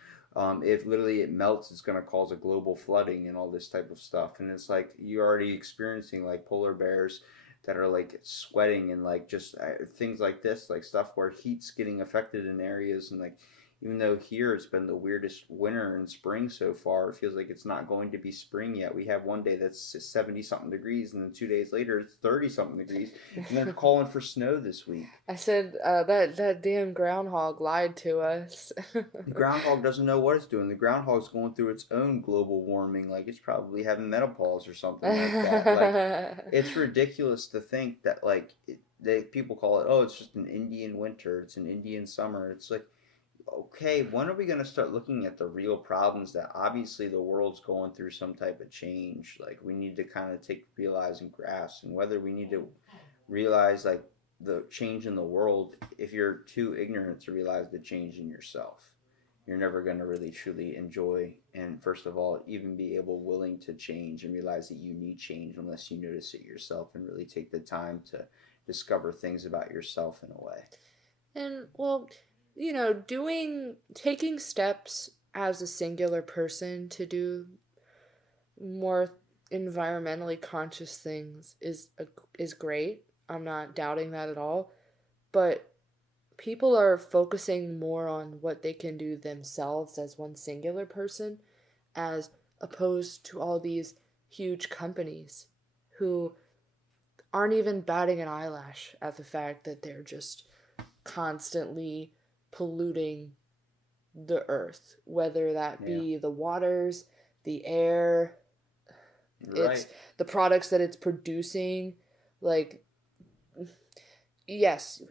if literally it melts, it's going to cause a global flooding and all this type of stuff. And it's like you're already experiencing like polar bears that are like sweating and like just things like this, like stuff where heat's getting affected in areas. And like, even though here it's been the weirdest winter and spring so far, it feels like it's not going to be spring yet. We have one day that's 70 something degrees, and then 2 days later it's 30 something degrees, and they're calling for snow this week. I said that damn groundhog lied to us. The groundhog doesn't know what it's doing. The groundhog's going through its own global warming. Like, it's probably having menopause or something like that. Like, it's ridiculous to think that like people call it, oh, it's just an Indian winter, it's an Indian summer. It's like, okay, when are we going to start looking at the real problems that obviously the world's going through some type of change? Like, we need to kind of realize and grasp, and whether we need to realize like the change in the world, if you're too ignorant to realize the change in yourself. you're never going to really truly enjoy and, first of all, even be willing to change and realize that you need change unless you notice it yourself and really take the time to discover things about yourself in a way. And, well, taking steps as a singular person to do more environmentally conscious things is great. I'm not doubting that at all. But people are focusing more on what they can do themselves as one singular person, as opposed to all these huge companies who aren't even batting an eyelash at the fact that they're just constantly polluting the earth, whether that be the waters, the air, it's the products that it's producing. Like, yes,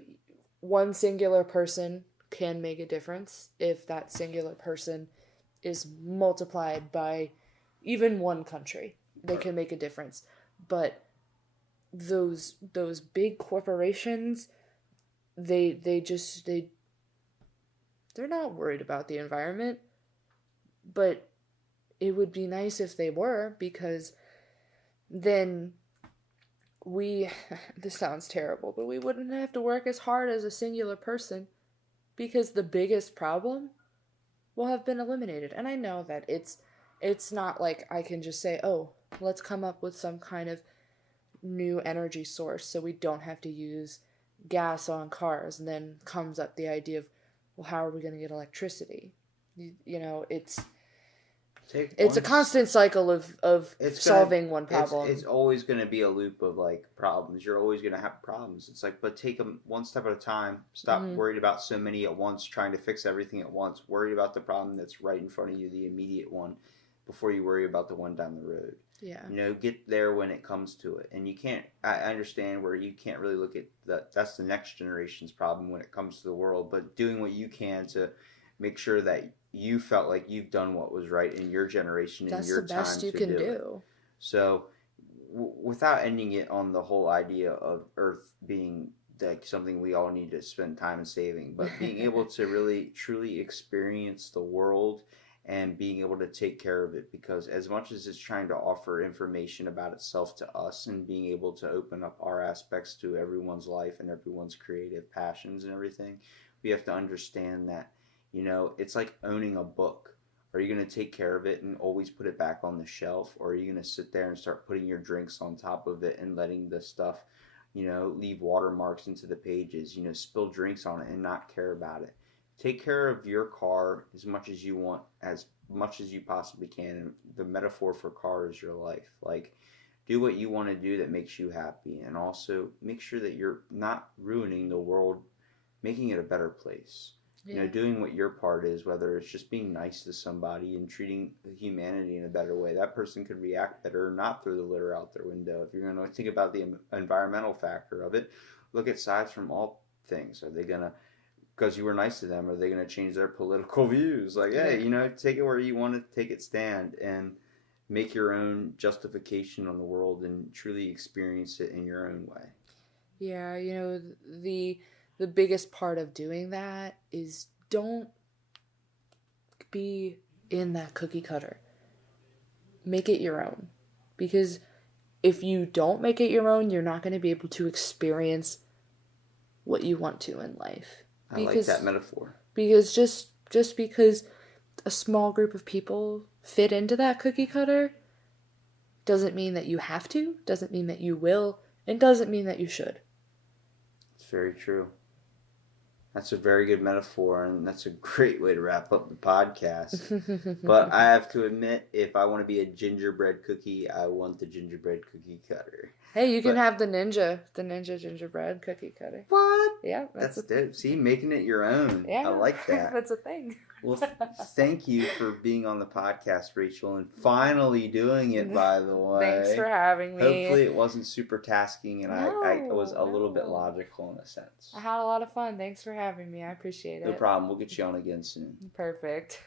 one singular person can make a difference if that singular person is multiplied by even one country. They can make a difference. But those big corporations, they're not worried about the environment. But it would be nice if they were, because then this sounds terrible, but we wouldn't have to work as hard as a singular person, because the biggest problem will have been eliminated. And I know that it's not like I can just say, oh, let's come up with some kind of new energy source so we don't have to use gas on cars, and then comes up the idea of, well, how are we going to get electricity? It's a constant cycle of solving one problem. It's always going to be a loop of problems. You're always going to have problems. It's but take them one step at a time. Stop worried about so many at once, trying to fix everything at once. Worry about the problem that's right in front of you, the immediate one, before you worry about the one down the road. Yeah. Get there when it comes to it. And you can't, I understand where you can't really look at that's the next generation's problem when it comes to the world, but doing what you can to make sure that you felt like you've done what was right in your generation and your time to do it. That's the best you can do. So, without ending it on the whole idea of Earth being something we all need to spend time in saving, but being able to really truly experience the world and being able to take care of it, because as much as it's trying to offer information about itself to us and being able to open up our aspects to everyone's life and everyone's creative passions and everything, we have to understand that it's like owning a book. Are you going to take care of it and always put it back on the shelf? Or are you going to sit there and start putting your drinks on top of it and letting the stuff, leave watermarks into the pages, spill drinks on it and not care about it? Take care of your car as much as you want, as much as you possibly can. And the metaphor for car is your life. Do what you want to do that makes you happy. And also make sure that you're not ruining the world, making it a better place. Yeah. Doing what your part is, whether it's just being nice to somebody and treating humanity in a better way. That person could react better, not throw the litter out their window. If you're going to think about the environmental factor of it, look at sides from all things. Are they going to, because you were nice to them, are they going to change their political views? Hey, take it where you want to take it stand and make your own justification on the world and truly experience it in your own way. Yeah, the biggest part of doing that is don't be in that cookie cutter. Make it your own. Because if you don't make it your own, you're not going to be able to experience what you want to in life. I like that metaphor. Because just because a small group of people fit into that cookie cutter doesn't mean that you have to, doesn't mean that you will, and doesn't mean that you should. It's very true. That's a very good metaphor, and that's a great way to wrap up the podcast. But I have to admit, if I want to be a gingerbread cookie, I want the gingerbread cookie cutter. Hey, you can have the ninja gingerbread cookie cutter. What? Yeah. That's dope. See, making it your own. Yeah. I like that. That's a thing. Well, thank you for being on the podcast, Rachel, and finally doing it, by the way. Thanks for having me. Hopefully it wasn't super tasking, and I was a little bit logical in a sense. I had a lot of fun. Thanks for having me. I appreciate it. No problem. We'll get you on again soon. Perfect.